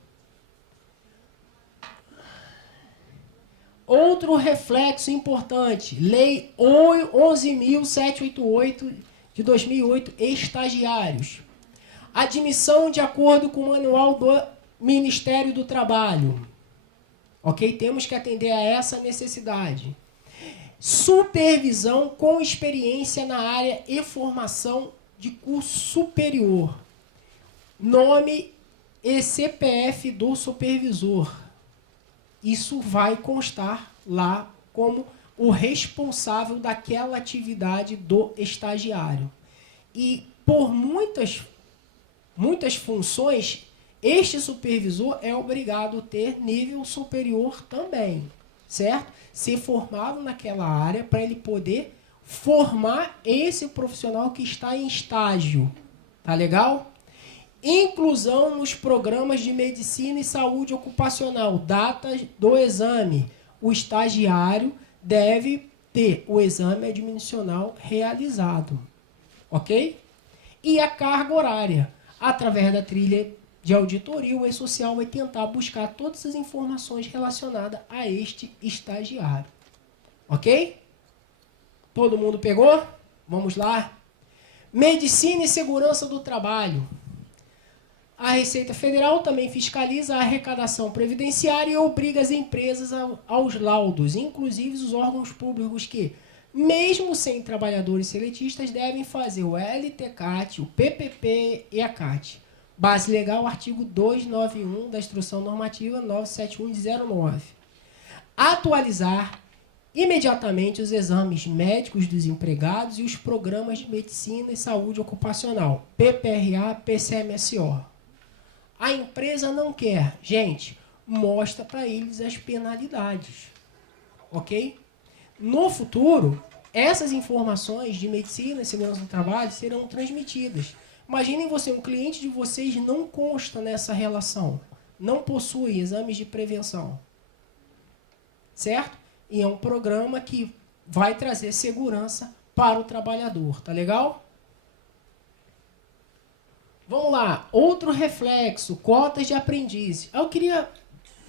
Outro reflexo importante. Lei 11.788 de 2008, estagiários. Admissão de acordo com o manual do Ministério do Trabalho. Ok? Temos que atender a essa necessidade. Supervisão com experiência na área e formação de curso superior. Nome e CPF do supervisor. Isso vai constar lá como o responsável daquela atividade do estagiário. E por muitas funções, este supervisor é obrigado a ter nível superior também, certo? Ser formado naquela área para ele poder formar esse profissional que está em estágio. Tá legal? Inclusão nos programas de medicina e saúde ocupacional. Datas do exame. O estagiário deve ter o exame admissional realizado. Ok? E a carga horária. Através da trilha de auditoria, o E-Social vai tentar buscar todas as informações relacionadas a este estagiário. Ok? Todo mundo pegou? Vamos lá. Medicina e segurança do trabalho. A Receita Federal também fiscaliza a arrecadação previdenciária e obriga as empresas aos laudos, inclusive os órgãos públicos que, mesmo sem trabalhadores seletistas, devem fazer o LTCAT, o PPP e a CAT. Base legal, artigo 291 da Instrução Normativa 971 de 09. Atualizar imediatamente os exames médicos dos empregados e os programas de medicina e saúde ocupacional, PPRA, PCMSO. A empresa não quer. Gente, mostra para eles as penalidades. Ok? No futuro, essas informações de medicina e segurança do trabalho serão transmitidas. Imaginem você, um cliente de vocês não consta nessa relação. Não possui exames de prevenção. Certo? E é um programa que vai trazer segurança para o trabalhador. Tá legal? Vamos lá, outro reflexo, cotas de aprendizes. Eu queria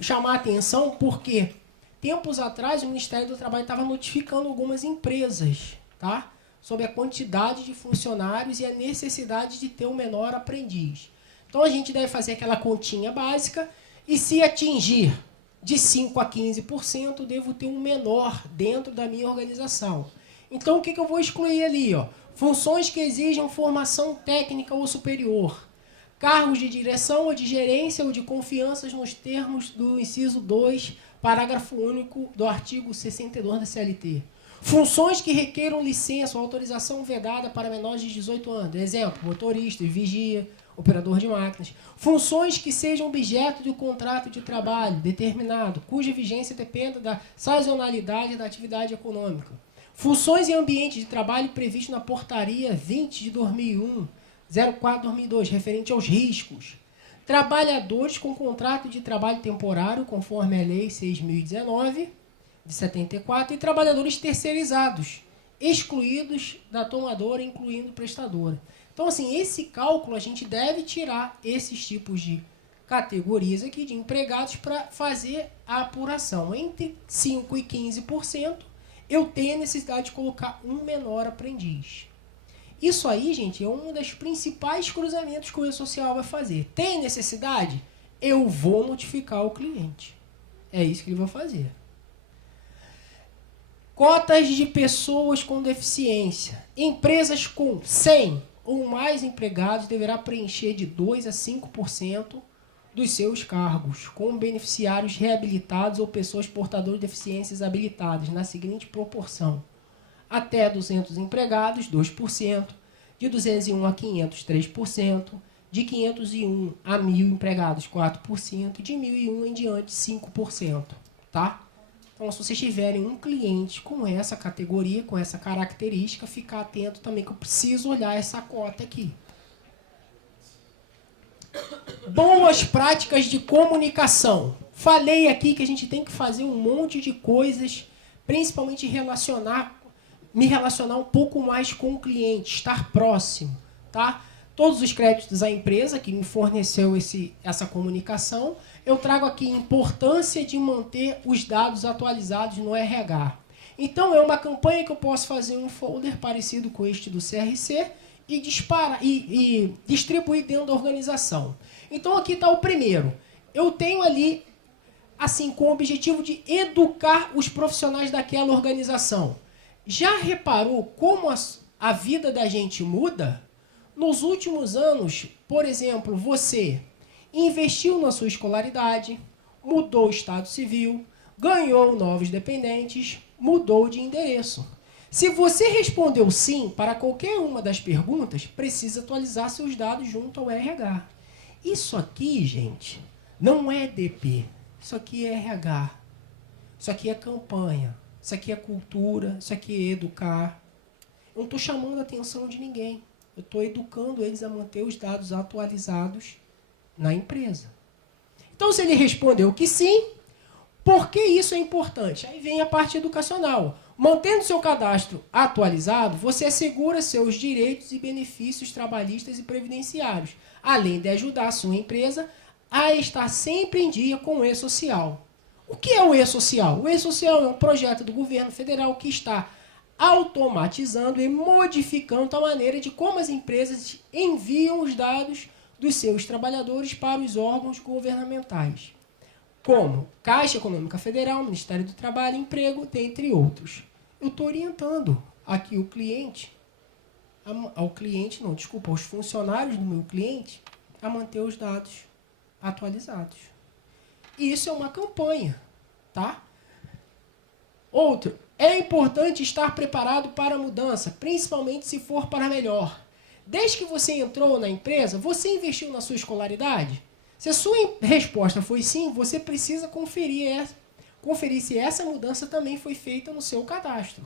chamar a atenção porque tempos atrás o Ministério do Trabalho estava notificando algumas empresas, tá? Sobre a quantidade de funcionários e a necessidade de ter um menor aprendiz. Então a gente deve fazer aquela continha básica e se atingir de 5% a 15%, devo ter um menor dentro da minha organização. Então o que eu vou excluir ali? Ó? Funções que exijam formação técnica ou superior. Cargos de direção ou de gerência ou de confiança nos termos do inciso 2, parágrafo único do artigo 62 da CLT. Funções que requeram licença ou autorização vedada para menores de 18 anos. Exemplo, motorista, vigia, operador de máquinas. Funções que sejam objeto de um contrato de trabalho determinado, cuja vigência dependa da sazonalidade da atividade econômica. Funções em ambiente de trabalho previsto na portaria 20 de 2001, 04/2002, referente aos riscos. Trabalhadores com contrato de trabalho temporário, conforme a Lei 6.019, de 74, e trabalhadores terceirizados, excluídos da tomadora, incluindo prestadora. Então, assim, esse cálculo a gente deve tirar esses tipos de categorias aqui de empregados para fazer a apuração. Entre 5% e 15%, eu tenho a necessidade de colocar um menor aprendiz. Isso aí, gente, é um dos principais cruzamentos que o E-Social vai fazer. Tem necessidade? Eu vou notificar o cliente. É isso que ele vai fazer. Cotas de pessoas com deficiência. Empresas com 100 ou mais empregados deverá preencher de 2 a 5% dos seus cargos, com beneficiários reabilitados ou pessoas portadoras de deficiências habilitadas, na seguinte proporção: até 200 empregados, 2%, de 201 a 500, 3%, de 501 a 1.000 empregados, 4%, de 1.001 em diante, 5%. Tá? Então, se vocês tiverem um cliente com essa categoria, com essa característica, ficar atento também que eu preciso olhar essa cota aqui. Boas práticas de comunicação. Falei aqui que a gente tem que fazer um monte de coisas, principalmente me relacionar um pouco mais com o cliente, estar próximo, tá? Todos os créditos à empresa que me forneceu essa comunicação, eu trago aqui a importância de manter os dados atualizados no RH. Então, é uma campanha que eu posso fazer um folder parecido com este do CRC e distribuir dentro da organização. Então, aqui está o primeiro. Eu tenho ali, assim, com o objetivo de educar os profissionais daquela organização. Já reparou como a vida da gente muda? Nos últimos anos, por exemplo, você investiu na sua escolaridade, mudou o estado civil, ganhou novos dependentes, mudou de endereço. Se você respondeu sim para qualquer uma das perguntas, precisa atualizar seus dados junto ao RH. Isso aqui, gente, não é DP. Isso aqui é RH. Isso aqui é campanha. Isso aqui é cultura. Isso aqui é educar. Eu não estou chamando a atenção de ninguém. Eu estou educando eles a manter os dados atualizados na empresa. Então, se ele respondeu que sim, por que isso é importante? Aí vem a parte educacional. Mantendo seu cadastro atualizado, você assegura seus direitos e benefícios trabalhistas e previdenciários, além de ajudar a sua empresa a estar sempre em dia com o E-Social. O que é o E-Social? O E-Social é um projeto do governo federal que está automatizando e modificando a maneira de como as empresas enviam os dados dos seus trabalhadores para os órgãos governamentais, como Caixa Econômica Federal, Ministério do Trabalho e Emprego, dentre outros. Eu estou orientando aqui o cliente, aos funcionários do meu cliente, a manter os dados atualizados. E isso é uma campanha, tá? Outro, é importante estar preparado para a mudança, principalmente se for para melhor. Desde que você entrou na empresa, você investiu na sua escolaridade? Se a sua resposta foi sim, você precisa conferir se essa mudança também foi feita no seu cadastro.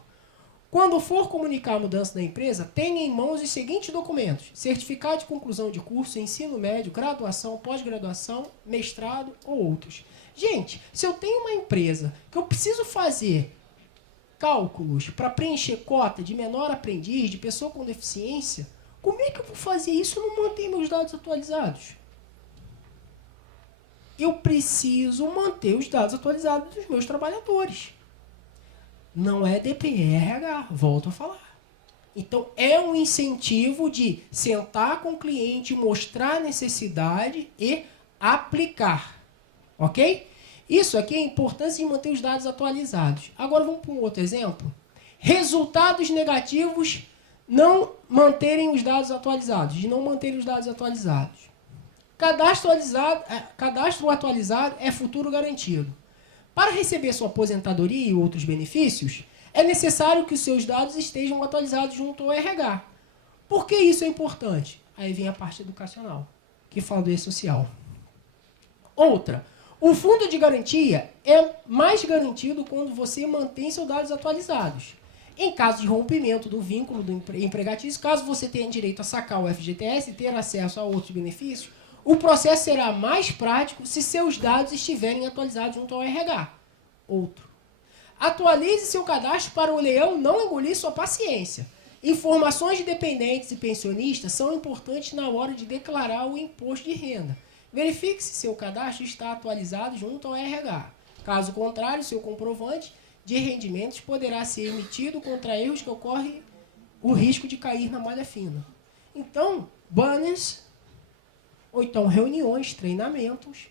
Quando for comunicar a mudança da empresa, tenha em mãos os seguintes documentos: certificado de conclusão de curso, ensino médio, graduação, pós-graduação, mestrado ou outros. Gente, se eu tenho uma empresa que eu preciso fazer cálculos para preencher cota de menor aprendiz, de pessoa com deficiência, como é que eu vou fazer isso e não manter meus dados atualizados? Eu preciso manter os dados atualizados dos meus trabalhadores. Não é DPRH, volto a falar. Então, é um incentivo de sentar com o cliente, mostrar a necessidade e aplicar. Ok? Isso aqui é a importância de manter os dados atualizados. Agora, vamos para um outro exemplo. Resultados negativos não manterem os dados atualizados, de não manterem os dados atualizados. Cadastro atualizado é futuro garantido. Para receber sua aposentadoria e outros benefícios, é necessário que os seus dados estejam atualizados junto ao RH. Por que isso é importante? Aí vem a parte educacional, que fala do E-Social. Outra, o fundo de garantia é mais garantido quando você mantém seus dados atualizados. Em caso de rompimento do vínculo do empregatício, caso você tenha direito a sacar o FGTS e ter acesso a outros benefícios, o processo será mais prático se seus dados estiverem atualizados junto ao RH. Outro. Atualize seu cadastro para o leão não engolir sua paciência. Informações de dependentes e pensionistas são importantes na hora de declarar o imposto de renda. Verifique se seu cadastro está atualizado junto ao RH. Caso contrário, seu comprovante de rendimentos poderá ser emitido contra erros que ocorre o risco de cair na malha fina. Então, banners, ou então reuniões, treinamentos,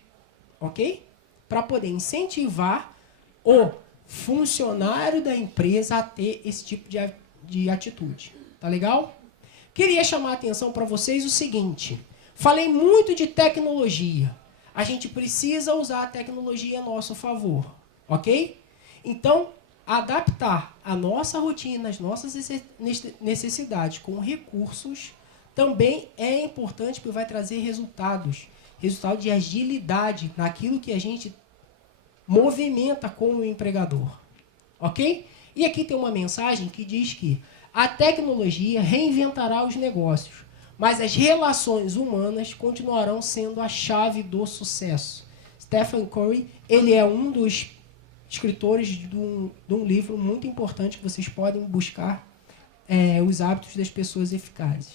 ok? Para poder incentivar o funcionário da empresa a ter esse tipo de atitude. Tá legal? Queria chamar a atenção para vocês o seguinte. Falei muito de tecnologia. A gente precisa usar a tecnologia a nosso favor. Ok? Então, adaptar a nossa rotina, as nossas necessidades com recursos também é importante, porque vai trazer resultados. Resultado de agilidade naquilo que a gente movimenta como empregador. Ok? E aqui tem uma mensagem que diz que a tecnologia reinventará os negócios, mas as relações humanas continuarão sendo a chave do sucesso. Stephen Covey, ele é um dos escritores de um livro muito importante que vocês podem buscar, Os Hábitos das Pessoas Eficazes.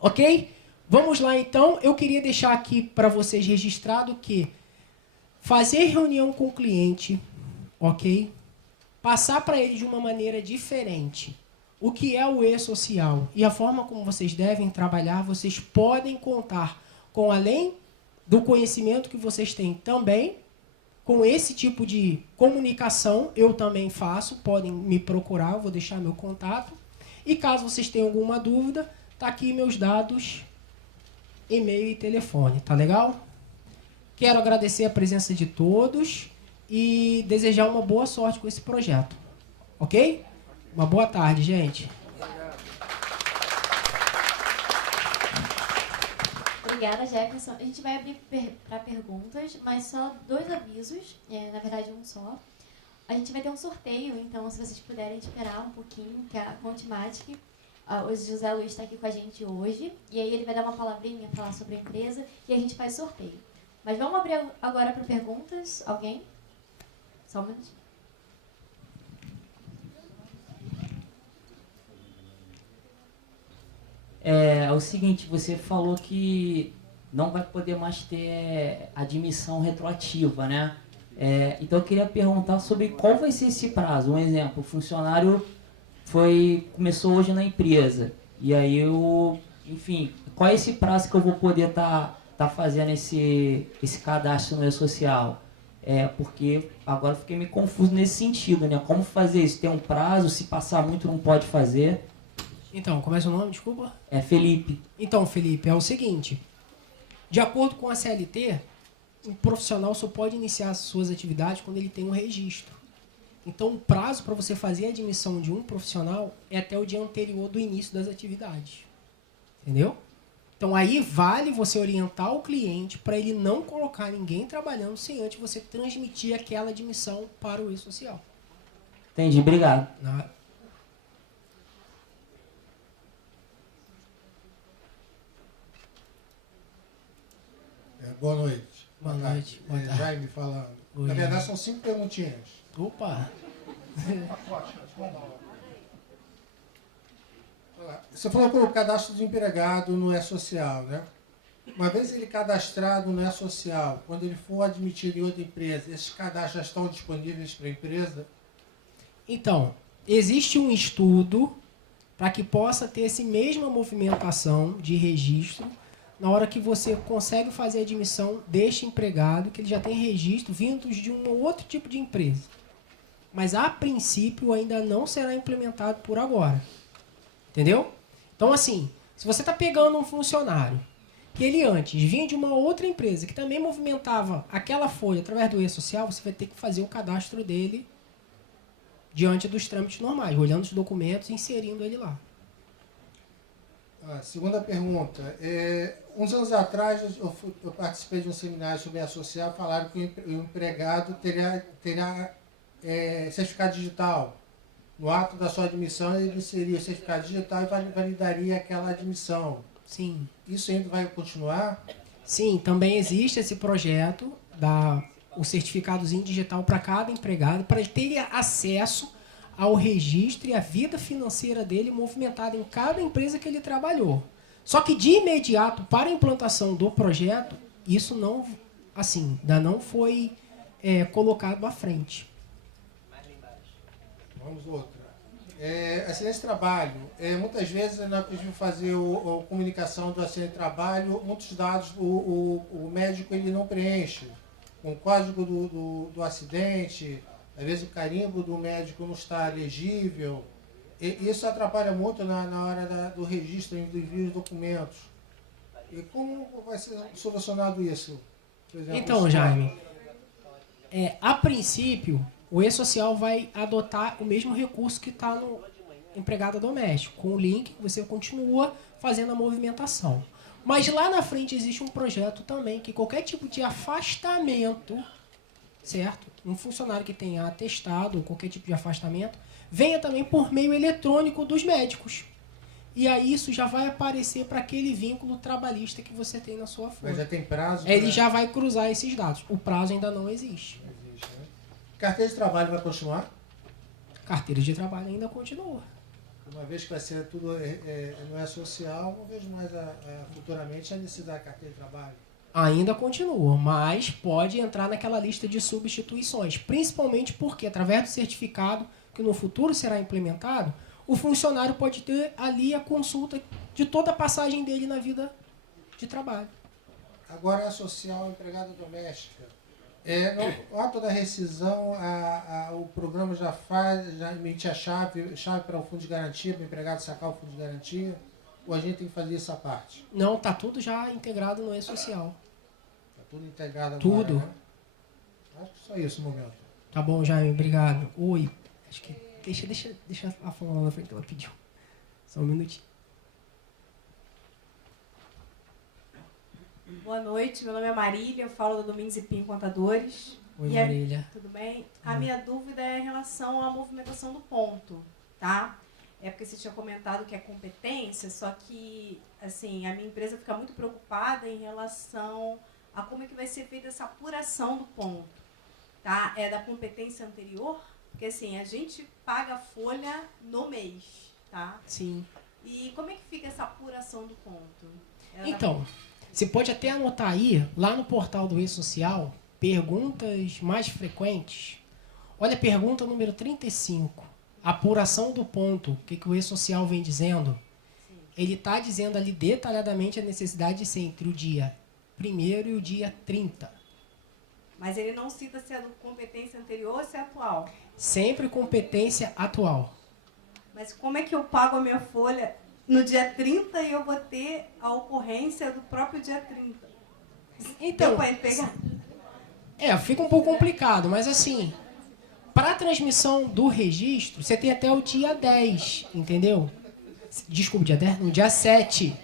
Ok? Vamos lá, então. Eu queria deixar aqui para vocês registrado que fazer reunião com o cliente, ok? Passar para ele de uma maneira diferente o que é o e-social e a forma como vocês devem trabalhar, vocês podem contar com, além do conhecimento que vocês têm também, com esse tipo de comunicação, eu também faço, podem me procurar, eu vou deixar meu contato. E caso vocês tenham alguma dúvida, tá aqui meus dados, e-mail e telefone, tá legal? Quero agradecer a presença de todos e desejar uma boa sorte com esse projeto. Ok? Uma boa tarde, gente. Obrigada, Jefferson. A gente vai abrir para perguntas, mas só 2 avisos, na verdade um só. A gente vai ter um sorteio, então se vocês puderem esperar um pouquinho, que a Contimatic, o José Luiz está aqui com a gente hoje, e aí ele vai dar uma palavrinha, falar sobre a empresa, e a gente faz sorteio. Mas vamos abrir agora para perguntas. Alguém? Só um minutinho. É o seguinte, você falou que não vai poder mais ter admissão retroativa, né? Então eu queria perguntar sobre qual vai ser esse prazo. Um exemplo, o funcionário começou hoje na empresa, e aí enfim, qual é esse prazo que eu vou poder tá fazendo esse cadastro no E-Social? Porque agora eu fiquei meio confuso nesse sentido, né? Como fazer isso? Tem um prazo? Se passar muito não pode fazer? Então, como é seu nome? Desculpa. Felipe. Então, Felipe, é o seguinte. De acordo com a CLT, um profissional só pode iniciar as suas atividades quando ele tem um registro. Então, o prazo para você fazer a admissão de um profissional é até o dia anterior do início das atividades. Entendeu? Então, aí vale você orientar o cliente para ele não colocar ninguém trabalhando sem antes você transmitir aquela admissão para o E-Social. Entendi, obrigado. Boa noite. Boa noite. Boa tarde. Jaime falando. Oi, Na verdade, são 5 perguntinhas. Opa! Você falou que o cadastro do empregado no E-Social, né? Uma vez ele cadastrado no E-Social, quando ele for admitido em outra empresa, esses cadastros já estão disponíveis para a empresa? Então, existe um estudo para que possa ter essa mesma movimentação de registro na hora que você consegue fazer a admissão deste empregado, que ele já tem registro vindos de um outro tipo de empresa. Mas, a princípio, ainda não será implementado por agora. Entendeu? Então, assim, se você está pegando um funcionário que ele antes vinha de uma outra empresa que também movimentava aquela folha através do E-Social, você vai ter que fazer o cadastro dele diante dos trâmites normais, olhando os documentos e inserindo ele lá. Segunda pergunta. Uns anos atrás, eu participei de um seminário sobre E-Social, falaram que o empregado terá certificado digital. No ato da sua admissão, ele seria certificado digital e validaria aquela admissão. Sim. Isso ainda vai continuar? Sim, também existe esse projeto, o certificadozinho digital para cada empregado, para ele ter acesso ao registro e à vida financeira dele movimentada em cada empresa que ele trabalhou. Só que de imediato, para a implantação do projeto, isso não, assim, ainda não foi colocado à frente. Vamos outra. Acidente de trabalho. Muitas vezes nós pedimos fazer a comunicação do acidente de trabalho, muitos dados o médico ele não preenche. Com o código do acidente, Às vezes o carimbo do médico não está legível. E isso atrapalha muito na hora do registro do envio de documentos. E como vai ser solucionado isso? Por exemplo, Então, Jaime, a princípio, o e-social vai adotar o mesmo recurso que está no empregado doméstico. Com o link, você continua fazendo a movimentação. Mas lá na frente existe um projeto também que qualquer tipo de afastamento, certo? Um funcionário que tenha atestado ou qualquer tipo de afastamento, venha também por meio eletrônico dos médicos. E aí isso já vai aparecer para aquele vínculo trabalhista que você tem na sua folha. Mas já tem prazo? Ele já vai cruzar esses dados. O prazo ainda não existe. Existe, né? Carteira de trabalho vai continuar? Carteira de trabalho ainda continua. Uma vez que vai ser tudo não é social, não vejo mais futuramente a necessidade da carteira de trabalho. Ainda continua, mas pode entrar naquela lista de substituições. Principalmente porque, através do certificado, que no futuro será implementado, o funcionário pode ter ali a consulta de toda a passagem dele na vida de trabalho. Agora, a social empregada doméstica. No ato da rescisão, o programa já emite a chave para o fundo de garantia, para o empregado sacar o fundo de garantia, ou a gente tem que fazer essa parte? Não, está tudo já integrado no e-social. Está tudo integrado agora, Tudo. né? Acho que só isso no momento. Tá bom, Jaime, obrigado. Oi, acho que deixa a falar lá na frente que ela pediu. Só um minutinho. Boa noite, meu nome é Marília, eu falo da Domingos e Pim Contadores. Oi, Marília. Tudo bem? A minha dúvida é em relação à movimentação do ponto, tá? É porque você tinha comentado que é competência, só que, assim, a minha empresa fica muito preocupada em relação a como é que vai ser feita essa apuração do ponto, tá? É da competência anterior? Porque, assim, a gente paga a folha no mês, tá? Sim. E como é que fica essa apuração do ponto? Então, você pode até anotar aí, lá no portal do e-social, perguntas mais frequentes. Olha a pergunta número 35. Apuração do ponto. O que o e-social vem dizendo? Sim. Ele está dizendo ali detalhadamente a necessidade de ser entre o dia 1º e o dia 30. Mas ele não cita se é do competência anterior ou se é atual. Sempre competência atual. Mas como é que eu pago a minha folha no dia 30 e eu vou ter a ocorrência do próprio dia 30? Então, Deu para pegar? fica um pouco complicado, mas assim, para a transmissão do registro, você tem até o dia 10, entendeu? Desculpa, dia 10? No dia 7,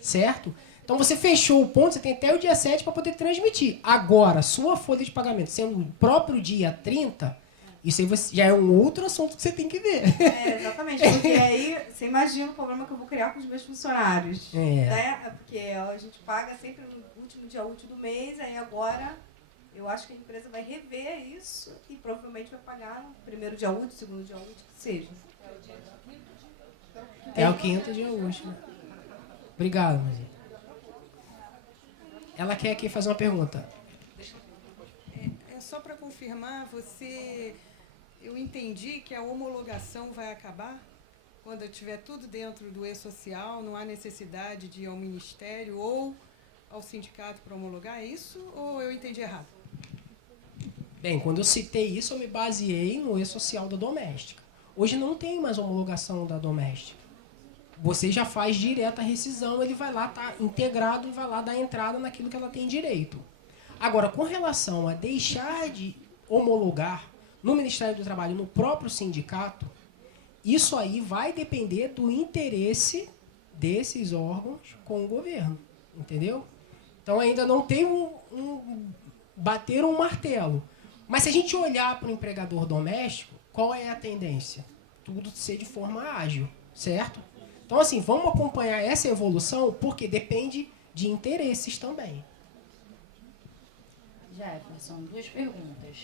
certo? Então você fechou o ponto, você tem até o dia 7 para poder transmitir. Agora, sua folha de pagamento sendo o próprio dia 30, isso aí já é um outro assunto que você tem que ver. Exatamente, porque aí você imagina o problema que eu vou criar com os meus funcionários. Né? Porque a gente paga sempre no último dia útil do mês, aí agora eu acho que a empresa vai rever isso e provavelmente vai pagar no primeiro dia útil, segundo dia útil, que seja. É o 5º dia útil. Obrigado, Maria. Ela quer aqui fazer uma pergunta. Só para confirmar, eu entendi que a homologação vai acabar quando eu tiver tudo dentro do e-social, não há necessidade de ir ao Ministério ou ao sindicato para homologar, é isso ou eu entendi errado? Bem, quando eu citei isso, eu me baseei no e-social da doméstica. Hoje não tem mais homologação da doméstica. Você já faz direto a rescisão, ele vai lá, tá integrado e vai lá dar entrada naquilo que ela tem direito. Agora, com relação a deixar de homologar no Ministério do Trabalho, no próprio sindicato, isso aí vai depender do interesse desses órgãos com o governo, entendeu? Então ainda não tem bater um martelo. Mas se a gente olhar para o empregador doméstico, qual é a tendência? Tudo ser de forma ágil, certo? Então assim, vamos acompanhar essa evolução porque depende de interesses também. Jefferson, 2 perguntas.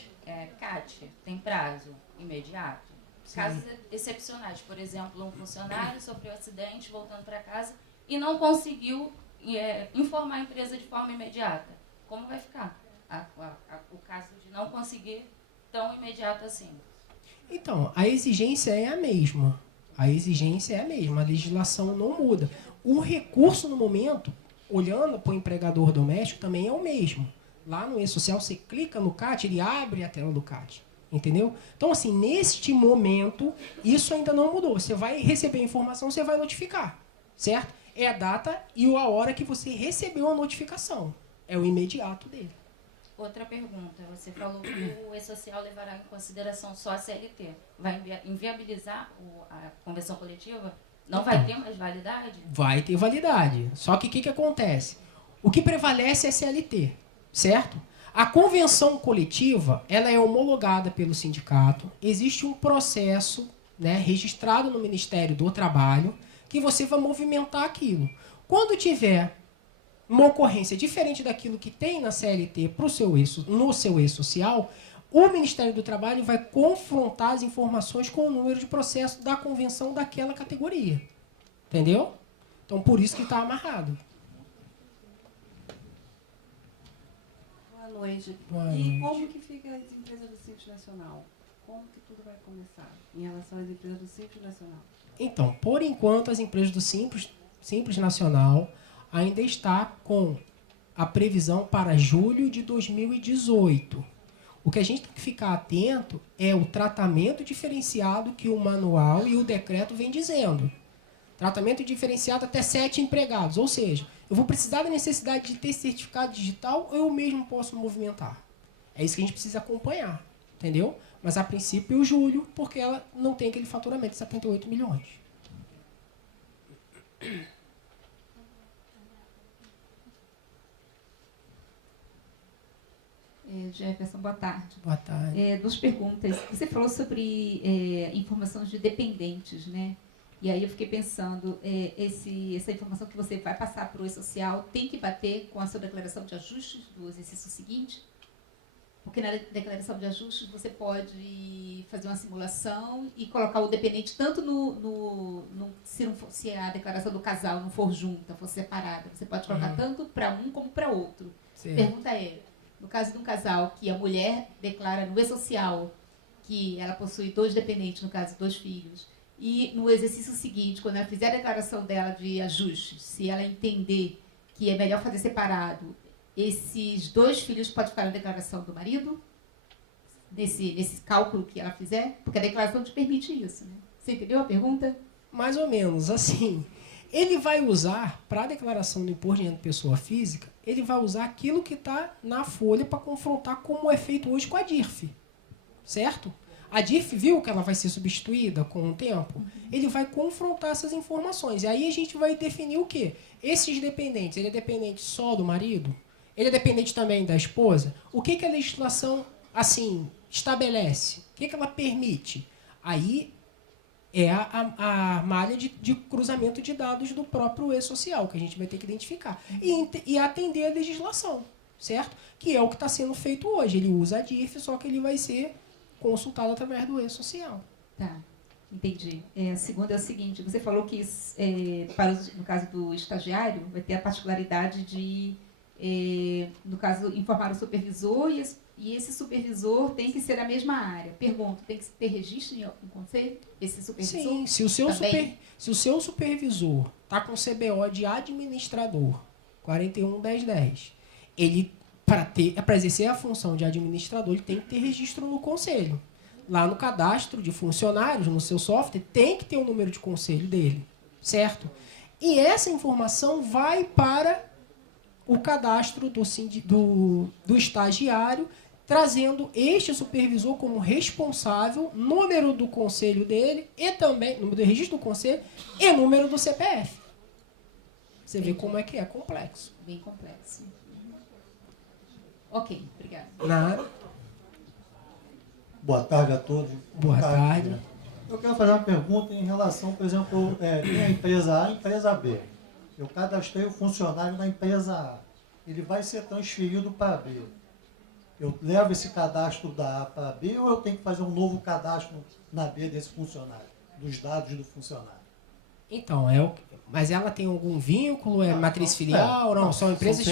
Kátia, tem prazo imediato? Sim. Casos excepcionais, por exemplo, um funcionário sofreu acidente voltando para casa e não conseguiu informar a empresa de forma imediata. Como vai ficar o caso de não conseguir tão imediato assim? Então, a exigência é a mesma. A legislação não muda. O recurso no momento, olhando para o empregador doméstico, também é o mesmo. Lá no e-social, você clica no CAT, ele abre a tela do CAT. Entendeu? Então, assim, neste momento, isso ainda não mudou. Você vai receber a informação, você vai notificar, certo? É a data e a hora que você recebeu a notificação. É o imediato dele. Outra pergunta. Você falou que o E-Social levará em consideração só a CLT. Vai inviabilizar a convenção coletiva? Não vai ter mais validade? Vai ter validade. Só que o que acontece? O que prevalece é a CLT, certo? A convenção coletiva, ela é homologada pelo sindicato. Existe um processo, né, registrado no Ministério do Trabalho, que você vai movimentar aquilo. Quando tiver uma ocorrência diferente daquilo que tem na CLT no seu E-Social, o Ministério do Trabalho vai confrontar as informações com o número de processo da convenção daquela categoria. Entendeu? Então, por isso que está amarrado. Boa noite. Boa E noite. como que fica as empresas do Simples Nacional? Como que tudo vai começar em relação às empresas do Simples Nacional? Então, por enquanto, as empresas do Simples Nacional ainda está com a previsão para julho de 2018. O que a gente tem que ficar atento é o tratamento diferenciado que o manual e o decreto vem dizendo. Tratamento diferenciado até 7 empregados. Ou seja, eu vou precisar da necessidade de ter certificado digital ou eu mesmo posso movimentar. É isso que a gente precisa acompanhar. Entendeu? Mas a princípio o julho, porque ela não tem aquele faturamento de 78 milhões. Jefferson, boa tarde. Boa tarde. Duas perguntas. Você falou sobre informações de dependentes, né? E aí eu fiquei pensando, essa informação que você vai passar para o E-Social tem que bater com a sua declaração de ajustes do exercício seguinte? Porque na declaração de ajustes você pode fazer uma simulação e colocar o dependente tanto se a declaração do casal não for junta, for separada, você pode colocar tanto para um como para outro. Certo. Pergunta é, no caso de um casal que a mulher declara no E-Social que ela possui 2 dependentes, no caso 2 filhos, e no exercício seguinte, quando ela fizer a declaração dela de ajustes, se ela entender que é melhor fazer separado, esses 2 filhos podem ficar na declaração do marido? Nesse cálculo que ela fizer? Porque a declaração te permite isso, né? Você entendeu a pergunta? Mais ou menos, assim. Ele vai usar, para a declaração do imposto de renda de pessoa física, ele vai usar aquilo que está na folha para confrontar como é feito hoje com a DIRF. Certo? A DIRF viu que ela vai ser substituída com o tempo? Ele vai confrontar essas informações. E aí a gente vai definir o quê? Esses dependentes, ele é dependente só do marido? Ele é dependente também da esposa? O que a legislação, assim, estabelece? O que ela permite? Aí é a malha de cruzamento de dados do próprio E-Social, que a gente vai ter que identificar. E atender a legislação, certo? Que é o que está sendo feito hoje. Ele usa a DIRF, só que ele vai ser consultado através do E-Social. Tá, entendi. A segunda é o seguinte, você falou que, no caso do estagiário, vai ter a particularidade de, no caso, informar o supervisor e esse supervisor tem que ser da mesma área. Pergunto, tem que ter registro em algum conselho, esse supervisor? Sim, se o seu supervisor está com CBO de administrador, 41.10.10, ele, para exercer a função de administrador, ele tem que ter registro no conselho. Lá no cadastro de funcionários, no seu software, tem que ter o número de conselho dele, certo? E essa informação vai para o cadastro do estagiário, trazendo este supervisor como responsável, número do conselho dele e também, número do registro do conselho e número do CPF. Você vê como é que é complexo. Bem complexo. Ok, obrigada. Nada. Boa tarde a todos. Boa tarde. Eu quero fazer uma pergunta em relação, por exemplo, tem a empresa A e a empresa B. Eu cadastrei o funcionário na empresa A. Ele vai ser transferido para a B. Eu levo esse cadastro da A para a B ou eu tenho que fazer um novo cadastro na B desse funcionário, dos dados do funcionário? Então, mas ela tem algum vínculo? É matriz filial? Não, são empresas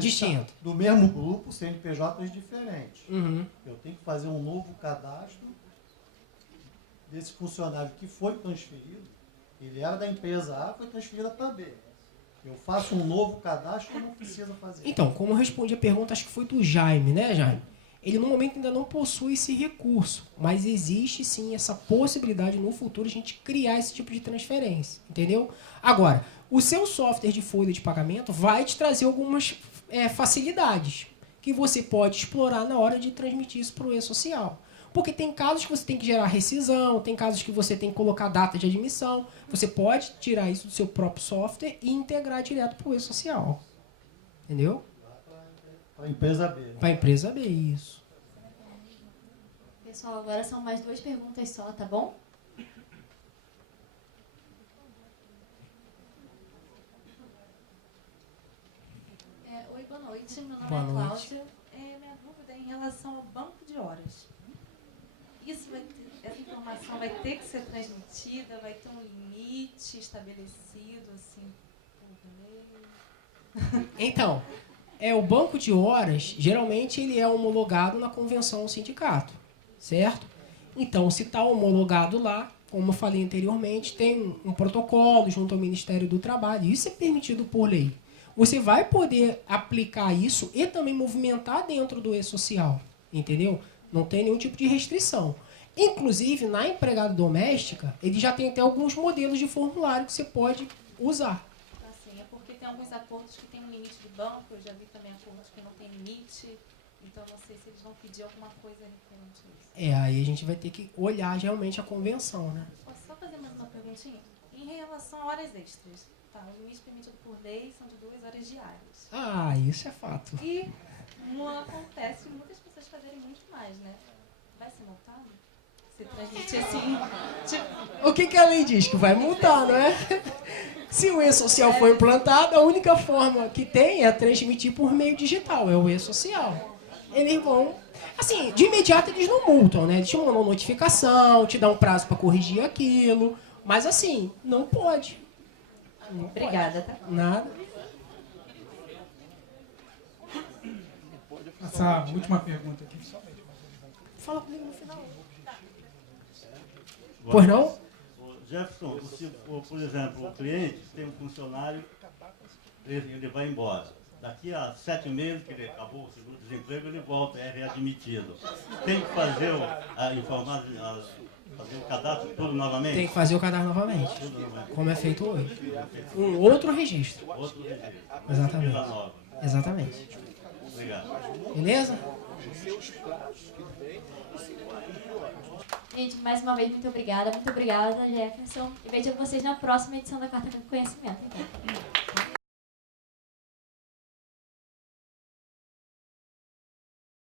distintas. Do mesmo grupo, CNPJs diferentes. Uhum. Eu tenho que fazer um novo cadastro desse funcionário que foi transferido. Ele era da empresa A, foi transferido para B. Eu faço um novo cadastro ou não precisa fazer? Então, como eu respondi a pergunta, acho que foi do Jaime, né, Jaime? ele no momento ainda não possui esse recurso, mas existe sim essa possibilidade no futuro de a gente criar esse tipo de transferência, entendeu? Agora, o seu software de folha de pagamento vai te trazer algumas facilidades que você pode explorar na hora de transmitir isso para o e-social. Porque tem casos que você tem que gerar rescisão, tem casos que você tem que colocar data de admissão. Você pode tirar isso do seu próprio software e integrar direto para o e-social. Entendeu? Para a empresa B. Para a empresa B, isso. Pessoal, agora são mais 2 perguntas só, tá bom? Oi, boa noite. Meu nome Boa é noite. Cláudia. Minha dúvida é em relação ao banco de horas. Essa informação vai ter que ser transmitida? Vai ter um limite estabelecido, assim, por lei? Então, o banco de horas, geralmente ele é homologado na convenção do sindicato, certo? Então, se está homologado lá, como eu falei anteriormente, tem um protocolo junto ao Ministério do Trabalho. Isso é permitido por lei. Você vai poder aplicar isso e também movimentar dentro do e-social, entendeu? Não tem nenhum tipo de restrição. Inclusive, na empregada doméstica, ele já tem até alguns modelos de formulário que você pode usar. Assim, é porque tem alguns acordos que tem um limite do banco, eu já vi também acordos que não tem limite, então não sei se eles vão pedir alguma coisa referente a isso. Aí a gente vai ter que olhar realmente a convenção, né? Posso só fazer mais uma perguntinha? Em relação a horas extras, tá? O limite permitido por lei são de 2 horas diárias. Ah, isso é fato. E não acontece muitas pessoas fazerem muito mais, né? Vai ser multado? Se transmitir assim, tipo... O que a lei diz? Que vai multar, não é? Se o e-social for implantado, a única forma que tem é transmitir por meio digital, é o e-social. Eles vão... Assim, de imediato eles não multam, né? Eles te mandam notificação, te dão um prazo para corrigir aquilo, mas assim, não pode. Não Obrigada, tá? pode. Nada. Essa última pergunta aqui. Fala comigo no final. Pois não? Jefferson, se, por exemplo, o cliente tem um funcionário, ele vai embora. Daqui a 7 meses, que ele acabou o seguro-desemprego, ele volta, é readmitido. Tem que fazer fazer o cadastro tudo novamente? Tem que fazer o cadastro novamente. Tudo novamente. Como é feito hoje. Um outro registro. Outro registro. Exatamente. Coisa nova. Exatamente. Obrigado. Beleza? Gente, mais uma vez, muito obrigada, Jefferson. E vejo vocês na próxima edição da Carta do Conhecimento. Então.